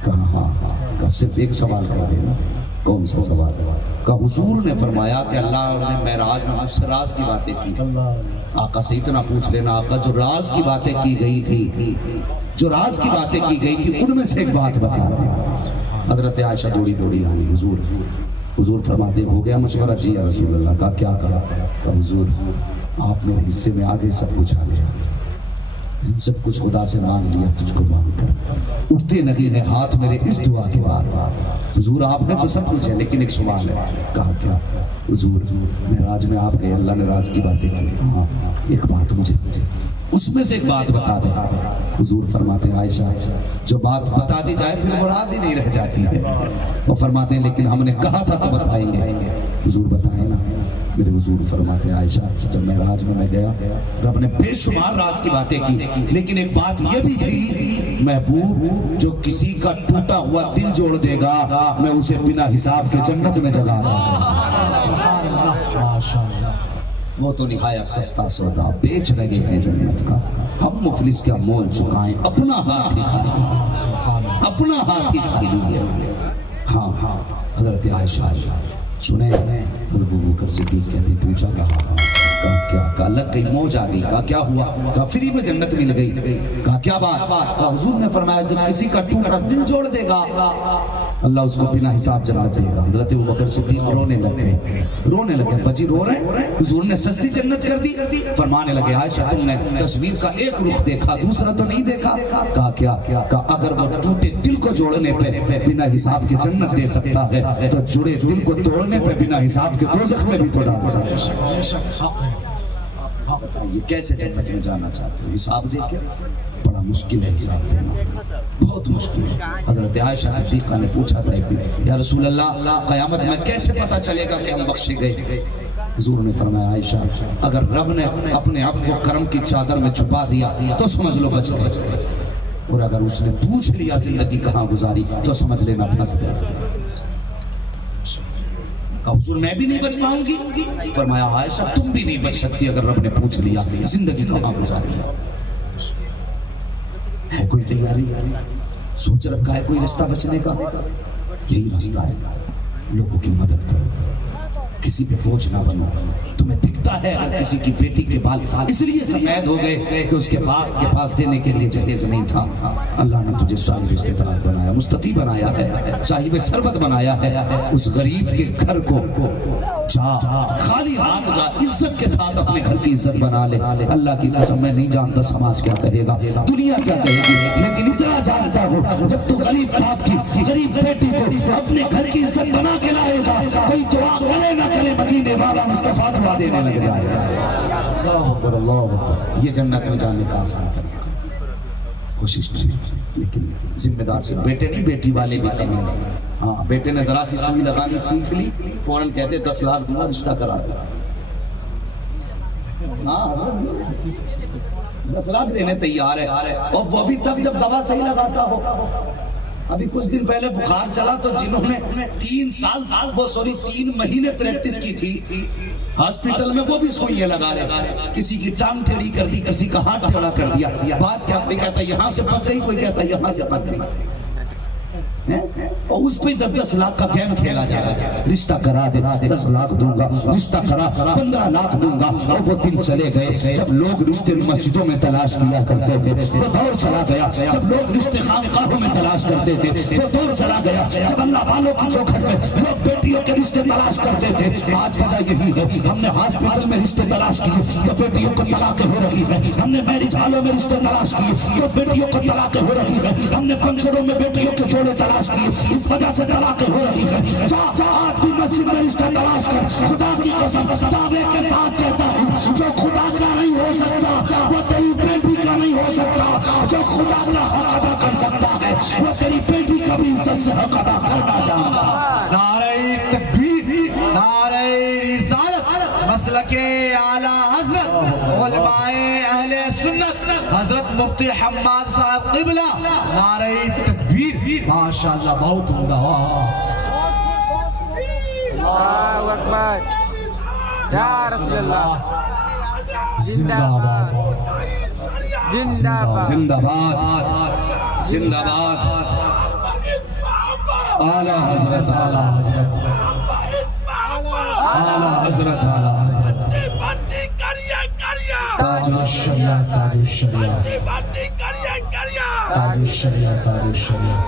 کہا ہاں۔ کہا صرف ایک سوال کر دینا۔ کون سا سوال؟ کہا حضور نے فرمایا کہ اللہ نے معراج میں مجھ سے راز کی باتیں کی، آقا سے اتنا پوچھ لینا آقا جو راز کی باتیں کی گئی تھی، جو راز کی باتیں کی گئی تھی ان میں سے ایک بات بتا دیں۔ حضرت عائشہ دوڑی دوڑی آئی، حضور فرماتے ہو گیا مشورہ؟ جی یا رسول اللہ۔ کہا کیا کہا؟ کہا حضور آپ میرے حصے میں آگے سب کچھ آ گیا، سب کچھ خدا سے مانگ لیا، تجھ کو مانگ کر اٹھتے نہیں ہیں ہاتھ میرے اس دعا کے بعد۔ حضور آپ نے تو سب کچھ ہے لیکن ایک سوال ہے۔ کہا کیا؟ حضور معراج میں آپ گئے، اللہ نے راز کی باتیں کی، ہاں ایک بات مجھے اس میں سے ایک بات بتا دے۔ حضور فرماتے ہیں عائشہ جو بات بتا دی جائے پھر وہ راز ہی نہیں رہ جاتی ہے۔ وہ فرماتے ہیں لیکن ہم نے کہا تھا تو بتائیں گے۔ حضور بتائیں نا۔ میرے حضور فرماتے ہیں عائشہ جب معراج میں گیا رب نے بے شمار راز کی باتیں کی، لیکن ایک بات یہ بھی تھی محبوب جو کسی کا ٹوٹا ہوا دل جوڑ دے گا میں اسے بنا حساب کے جنت میں جگا دوں گا۔ وہ تو نہایت سستا سودا بیچ رہے ہیں جنت کا، ہم مفلس کا مول چکائیں، اپنا ہاتھ ہی خالی، اپنا ہاتھ ہی خالی ہے۔ ہاں حضرت عائشہ سنیں، حضرت ابوبکر صدیق کہتے پوچھا کہا کیا؟ کہا لگ گئی، موج آ گئی۔ کہا کیا ہوا؟ کہا فری میں جنت مل گئی۔ کہا کیا بات؟ کہا حضور نے فرمایا جب کسی کا ٹوٹا دل جوڑ دے گا اللہ اس کو بنا حساب جنت دے گا۔ حضرت ابوبکر صدیق رونے لگ گئے، رونے لگے، بجی رو رہے ہیں؟ حضور نے سستی جنت کر دی۔ فرمانے لگے عائشہ تم نے تصویر کا ایک رخ دیکھا دوسرا تو نہیں دیکھا۔ کہا کیا؟ کہا اگر وہ ٹوٹے دل کو جوڑنے پہ بنا حساب کے جنت دے سکتا ہے تو جڑے دل کو توڑنے پہ بنا حساب کے دوزخ میں بھی تو ڈال سکتا ہے۔ بتائیے کیسے جنت میں جانا چاہتے ہو؟ حساب دے کے؟ بڑا مشکل ہے حساب دینا، بہت مشکل ہے۔ حضرت عائشہ صدیقہ نے پوچھا تھا ایک دن یا رسول اللہ قیامت میں کیسے پتہ چلے گا کہ ہم بخشے گئے؟ حضور نے فرمایا عائشہ اگر رب نے اپنے عفو و کرم کی چادر میں چھپا دیا تو سمجھ لو بچ گئے، اور اگر اس نے پوچھ لیا زندگی کہاں گزاری تو سمجھ لینا پھنس گئے۔ کہا حضور میں بھی نہیں بچ پاؤں گی؟ فرمایا عائشہ تم بھی نہیں بچ سکتی اگر رب نے پوچھ لیا زندگی کہاں گزاری ہے کوئی تیاری؟ سوچ رکھا ہے کوئی رستہ بچنے کا؟ یہی راستہ ہے، لوگوں کی مدد کرو، کسی پہ بوجھ نہ بنو۔ تمہیں دکھتا ہے اگر کسی کی بیٹی کے بال اس لیے سفید ہو گئے کہ اس کے باپ کے پاس دینے کے لیے جہیز نہیں تھا، اللہ نے تجھے صاحب استطاعت بنایا، مستطیع بنایا ہے، صاحب ثروت بنایا ہے، اس غریب کے گھر کو جا، خالی ہاتھ جا، عزت کے ساتھ اپنے گھر کی عزت بنا لے۔ اللہ کی قسم میں نہیں جانتا سماج کیا کہے گا، دنیا کیا کہے گی، لیکن اتنا جانتا ہوں جب تو غریب باپ کی غریب بیٹی کو اپنے گھر کی عزت بنا کے لائے گا، کوئی دعا کرے نہ کرے مدینے والا مصطفیٰ دعا دینے لگ جائے گا۔ اللہ اکبر، اللہ اکبر۔ یہ جنت میں جانے کا آسان طریقہ، کوشش کریں، لیکن ذمہ دار سے بیٹے نہیں، بیٹی والے بھی کم نہیں۔ ہاں بیٹے نے ذرا سی سوئی لگانی سیکھ لی، فوراً کہتے 10 لاکھ دوں گا رشتہ کرا دو۔ ہاں 10 لاکھ دینے تیار ہے، اور وہ بھی تب جب دوا صحیح لگاتا ہو۔ ابھی کچھ دن پہلے بخار چلا تو جنہوں نے 3 مہینے پریکٹس کی تھی ہاسپٹل میں، وہ بھی سوئیاں لگا رہے، کسی کی ٹانگ ٹیڑھی کر دی، کسی کا ہاتھ ٹیڑھا کر دیا۔ بات کیا، کوئی کہتا یہاں سے پک گئی، کوئی کہتا یہاں سے پک گئی، اور اس پہ 10 لاکھ کا گیم کھیلا جا رہا ہے۔ رشتہ کرا دے 10 لاکھ دوں گا، رشتہ کرا 15 لاکھ دوں گا۔ اور وہ دن چلے گئے جب لوگ رشتے مسجدوں میں تلاش کیا کرتے تھے، وہ دور چلا گیا جب لوگ رشتے خانقاہوں میں تلاش کرتے تھے، وہ دور چلا گیا جب اللہ والوں کی چوکھٹ میں لوگ بیٹیوں کے رشتے تلاش کرتے تھے۔ آج وجہ یہی ہے، ہم نے ہاسپٹل میں رشتے تلاش کیے تو بیٹیوں کو طلاقیں ہو رہی ہے، ہم نے میرج ہالوں میں رشتے تلاش کیے تو بیٹیوں کو طلاقیں ہو رہی ہے، ہم نے فنکشنوں میں بیٹیوں کے جوڑے تلاش کیے، اس وجہ سے طلاقیں ہو رہی ہے۔ جا آج بھی مسجد میں رشتہ تلاش کر، خدا کی قسم دعوے کے ساتھ کہتا ہوں، جو خدا کا نہیں ہو سکتا وہ تیری بیٹی کا نہیں ہو سکتا، جو خدا کا حق ادا کر سکتا ہے وہ تیری بیٹی کا بھی عزت سے حق ادا کرنا چاہتا۔ نعرہ تکبیر، نعرہ رسالت، مسلک اعلیٰ حضرت علماء اہل سنت حضرت مفتی حماد صاحب قبلہ، نعرہ تکبیر، ماشاءاللہ بہت عمدہ۔ اللہ اکبر، یا رسول اللہ، زندہ باد، زندہ باد، زندہ باد، زندہ باد، اعلیٰ حضرت، اعلیٰ حضرت، اعلیٰ حضرت، اعلیٰ حضرت، تاج الشریعہ، تاج الشریعہ، تاج الشریعہ، تاج الشریعہ،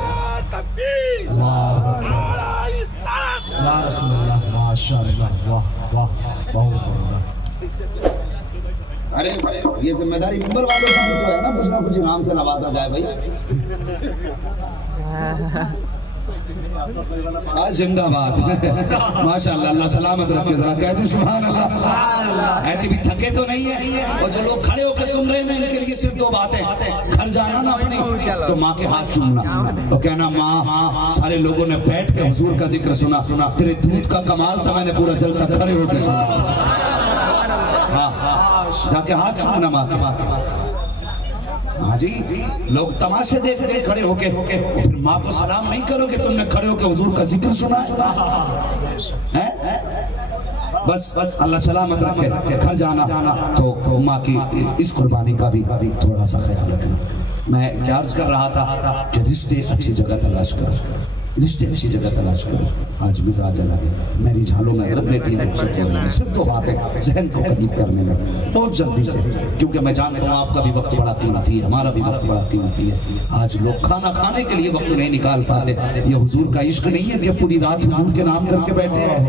اللہ اکبر، یا رسول اللہ، ماشاءاللہ، واہ واہ، بہت عمدہ۔ ارے یہ ذمہ داری ممبر والوں کی تو ہے نا، کچھ نہ کچھ انعام سے نوازا جائے بھائی۔ زندہ باد، ماشاءاللہ، اللہ سلامت رکھے، ذرا کہہ دیں سبحان اللہ۔ ایسے بھی تھکے تو نہیں ہیں، اور جو لوگ کھڑے ہو کے سن رہے ہیں ان کے لیے صرف 2 باتیں، گھر جانا نا اپنی تو ماں کے ہاتھ چومنا اور کہنا ماں سارے لوگوں نے بیٹھ کے حضور کا ذکر سنا، تیرے دودھ کا کمال تھا، میں نے پورا جلسہ کھڑے ہو کے سنا۔ ہاں جا کے ہاتھ چومنا ماں کے۔ ہاں جی، لوگ تماشے دیکھ دے کھڑے ہو کے، پھر ماں کو سلام نہیں کرو کہ تم نے کھڑے ہو کے حضور کا ذکر سنا ہے۔ بس اللہ سلامت رکھے، گھر جانا تو ماں کی اس قربانی کا بھی تھوڑا سا خیال رکھنا۔ میں کیا عرض کر رہا تھا کہ رشتے اچھی جگہ تلاش کرو، رشتے اچھی جگہ تلاش کرو۔ آج مزاج الگ ہے، میری جھالوں میں اگر بیٹیاں رخصت ہو رہی ہیں، صرف 2 باتیں ذہن کو قریب کرنے میں بہت جلدی سے، کیونکہ میں جانتا ہوں آپ کا بھی وقت بڑا قیمتی ہے، ہمارا بھی وقت بڑا قیمتی ہے۔ آج لوگ کھانا کھانے کے لیے وقت نہیں نکال پاتے۔ یہ حضور کا عشق نہیں ہے کہ پوری رات حضور کے نام کر کے بیٹھے ہیں۔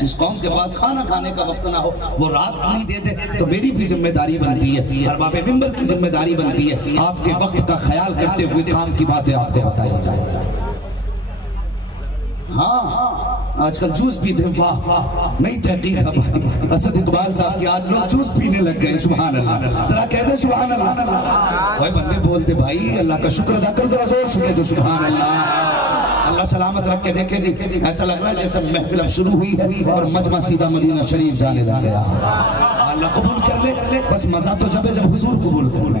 جس قوم کے پاس کھانا کھانے کا وقت نہ ہو وہ رات نہیں دیتے، تو میری بھی ذمہ داری بنتی ہے، ارباب ممبر کی ذمہ داری بنتی ہے، آپ کے وقت کا خیال کرتے ہوئے کام کی باتیں آپ کو بتائی جائیں۔ ہاں آج کل جوس پیتے ہیں، واہ نئی تحقیق ہے بھائی، اسد اقبال صاحب کی آج لوگ جوس پینے لگ گئے، سبحان اللہ، ذرا کہہ دیں سبحان اللہ۔ بھائی بندے بولتے بھائی اللہ کا شکر ادا کر، ذرا زور سے کہہ دو سبحان اللہ۔ اللہ سلامت رکھ کے دیکھیں جی، ایسا لگ رہا ہے جیسے محفل اب شروع ہوئی ہے اور مجمع سیدھا مدینہ شریف جانے لگ گیا۔ اللہ قبول کر لے، بس مزہ تو جب ہے جب حضور قبول کر لے۔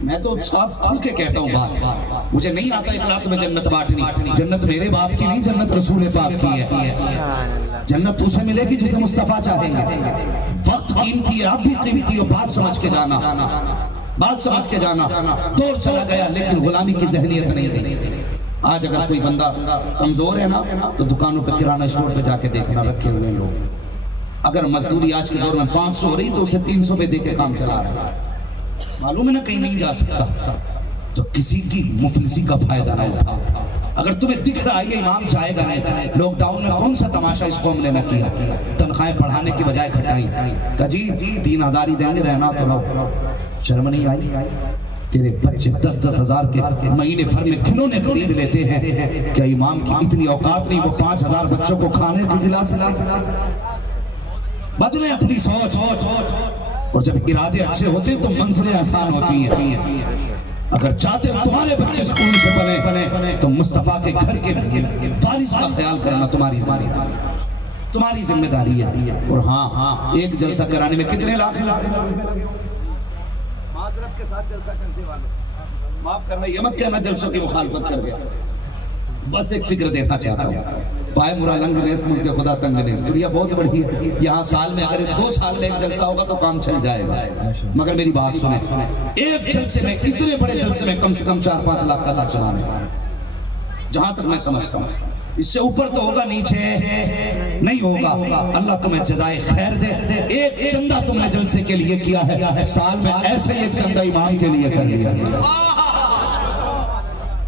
میں تو صاف کھل کے کہتا ہوں بات، مجھے نہیں آتا اقرا تمہیں جنت بانٹنی، جنت میرے باپ کی نہیں، جنت رسول پاک کی ہے۔ جنت اسے ملے گی جسے مصطفیٰ چاہیں گے۔ وقت قیمتی ہے، اب بھی قیمتی ہو، بات سمجھ کے جانا، بات سمجھ کے جانا۔ دور چلا گیا لیکن غلامی کی ذہنیت نہیں گئی۔ آج اگر کوئی بندہ کمزور ہے نا تو دکانوں پہ کرانہ اسٹور پہ جا کے دیکھنا رکھے ہوئے لوگ، اگر مزدوری آج کے دور میں 500 ہو رہی تو اسے 300 پہ دے کے کام چلا رہا ہے۔ معلوم ہے نا کہیں نہیں جا سکتا تو کسی کی مفلسی کا فائدہ نہ اٹھا۔ اگر تمہیں دکھ رہا ہے یہ امام جائے گا نہیں، لاک ڈاؤن میں کون سا تماشا اس قوم نے نہ کیا، تنخواہیں بڑھانے کی بجائے گھٹائی، کہا جی 3000 ہی دیں گے، رہنا تو رہو۔ شرم نہیں آئی؟ تیرے بچے 10-10 ہزار کے مہینے بھر میں کھلونے خرید لیتے ہیں، کیا امام کی اتنی اوقات نہیں وہ 5000 بچوں کو کھانے کی کھلا سکے؟ بدلیں اپنی سوچ، اور جب ارادے اچھے ہوتے تو منزلیں آسان ہوتی ہیں۔ اگر چاہتے ہو تمہارے بچے سکون سے بنے تو مصطفیٰ کے گھر کے وارث کا خیال کرنا تمہاری ذمہ داری ہے۔ اور ہاں، ایک جلسہ کرانے میں کتنے لاکھ معذرت کے ساتھ جلسہ کرنے والوں، معاف کرنا، یہ مت کہنا جلسوں کی مخالفت کر گیا۔ بس ایک فکر دینا چاہتا ہوں، پائے مرا لنگ نیس ملک خدا تنگ نیس، دنیا بہت بڑی ہے، یہاں سال میں اگر 2 سال میں ایک جلسہ ہوگا تو کام چل جائے گا، مگر میری بات سنیں، ایک جلسے میں، اتنے بڑے جلسے میں کم سے کم 4-5 لاکھ کا خرچ لانے، جہاں تک میں سمجھتا ہوں۔ اس سے اوپر تو ہوگا، نیچے نہیں ہوگا۔ اللہ تمہیں جزائے خیر دے۔ ایک چندہ تم نے جلسے کے لیے کیا ہے، سال میں ایسے ایک چندہ امام کے لیے کر لیا،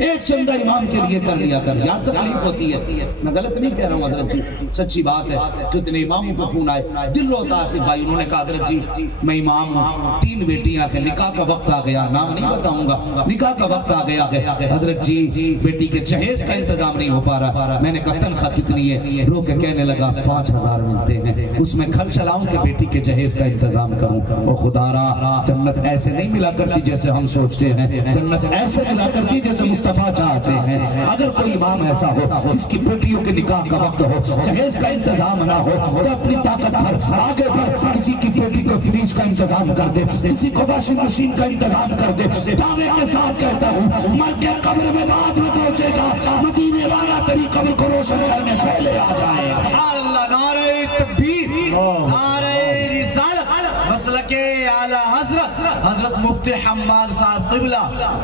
ایک چندہ امام کے لیے کر لیا کر۔ یہاں تکلیف ہوتی ہے، میں غلط نہیں کہہ رہا ہوں حضرت جی، سچی بات ہے، کتنے اماموں کو فون آئے، دل روتا آصف بھائی، انہوں نے کہا حضرت جی میں امام ہوں، 3 بیٹیاں ہیں، نکاح کا وقت آ گیا، نام نہیں بتاؤں گا، نکاح کا وقت آ گیا ہے حضرت جی، بیٹی کے جہیز کا انتظام نہیں ہو پا رہا۔ میں نے کہا تنخواہ کتنی ہے؟ رو کے کہنے لگا 5000 ملتے ہیں، اس میں خرچ چلاؤں کہ بیٹی کے جہیز کا انتظام کروں؟ اور خدا را جنت ایسے نہیں ملا کرتی جیسے ہم سوچتے ہیں، جنت ایسے ملا کرتی جیسے مصطفیٰ چاہتے ہیں۔ اگر کوئی امام ایسا ہو جس کی بیٹیوں کے نکاح کا وقت ہو، جہیز کا انتظام نہ ہو، تو اپنی طاقت پر آگے بڑھ، کسی کی بیٹی کو فریج کا انتظام کر دے، کسی کو واشنگ مشین کا انتظام کر دے۔ دعوے کے ساتھ کہتا ہوں، مر کے قبر میں بعد میں پہنچے گا، مدینے والا تیری قبر کو روشن کرنے پہلے آ جائے گا۔ سبحان اللہ، نعرہ تکبیر، نعرہ رسالت، مسلک اعلی حضرت مفتی حماد صاحب قبلہ،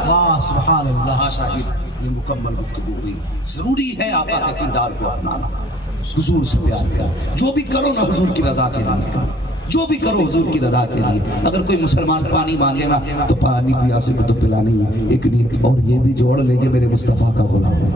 واہ سبحان اللہ۔ شاہد یہ مکمل گفتگو ہوئی، ضروری ہے آقا کے کردار کو اپنانا، حضور سے پیار کرو، جو بھی کرو نا حضور کی رضا کے لیے کرو، جو بھی کرو حضور کی رضا کے لیے۔ اگر کوئی مسلمان پانی مانگے نا تو پانی پیاسے کو تو پلانی ہے، ایک نیت اور یہ بھی جوڑ لیں گے میرے مصطفیٰ کا غلام ہے،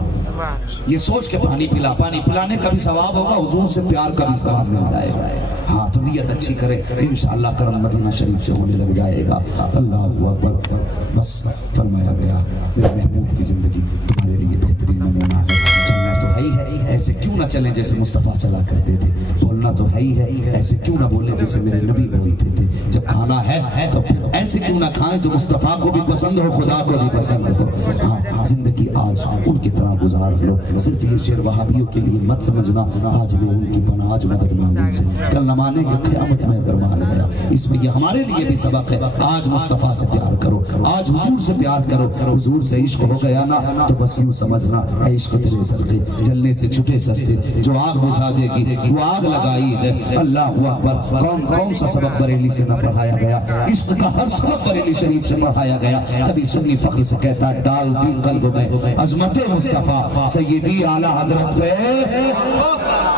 یہ سوچ کے پانی پلا، پانی پلانے کا بھی ثواب ہوگا، حضور سے پیار کا بھی ثواب مل جائے گا۔ ہاں تو نیت اچھی کرے، انشاءاللہ کرم مدینہ شریف سے ہونے لگ جائے گا۔ اللہ اکبر۔ بس فرمایا گیا میرے محبوب کی زندگی تمہارے لیے بہترین نمونہ ہے، چلنا تو ہے ہی ہے، ایسے کیوں نہ چلیں جیسے مصطفیٰ چلا کرتے تھے، بولنا تو ہے ہی ہے، ایسے کیوں نہ بولیں جیسے میرے نبی بولتے تھے، جب کھانا ہے تو پھر ایسے کیوں نہ کھائیں جو مصطفیٰ کو بھی پسند ہو، خدا کو بھی پسند ہو۔ ہاں زندگی آج ان کی طرح گزار لو، صرف یہ شعر وہابیوں کے لیے مت سمجھنا، آج میں ان کی پناہ، آج مدد مانگوں سے، کل نہ مانے گے قیامت میں اگر مان گیا۔ اس میں یہ ہمارے لیے بھی سبق ہے، آج مصطفیٰ سے پیار کرو، آج حضور سے پیار کرو، حضور سے عشق ہو گیا نا تو بس یوں سمجھنا اے عشق تیرے صدقے جلنے سے چھٹے سستے، جو آگ بجھا دے گی وہ آگ لگائی ہے۔ اللہ اکبر۔ کون سا سبق بریلی سے نہ پڑھایا گیا، عشق کا ہر سبق بریلی شریف سے پڑھایا گیا۔ کبھی سنی فخر سے کہتا ڈال دی قلب میں عظمت مصطفیٰ، سیدی اعلیٰ حضرت پہ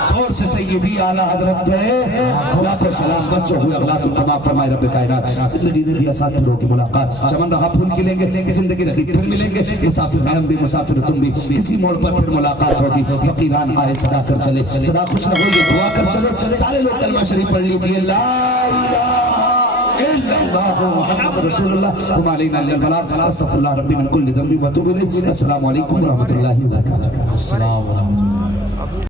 زور سے، سیدی اعلیٰ حضرت پہ لاکھوں سلام، بس جو ہوئے اغلاط القما، فرمائے رب کائنات زندگی نے دیا ساتھ پھروں کی ملاقات، چمن رہا پھول کی لیں گے، زندگی رکھی پھر ملیں گے، مسافر ہیں ہم بھی، مسافر تم بھی، کسی موڑ پر پھر ملاقات ہوگی۔ فقیران آئے صدا کر چلے، صدا خوش نہ ہو یہ دعا کر چلے، سارے لوگ کلمہ شریف پڑھ لیجئے، لا الہ الا اللہ محمد رسول اللہ وما علینا الا البلاغ، استغفر اللہ ربی من کل ذنب واتوب الیہ۔ السلام علیکم ورحمۃ اللہ وبرکاتہ۔ السلام علیکم۔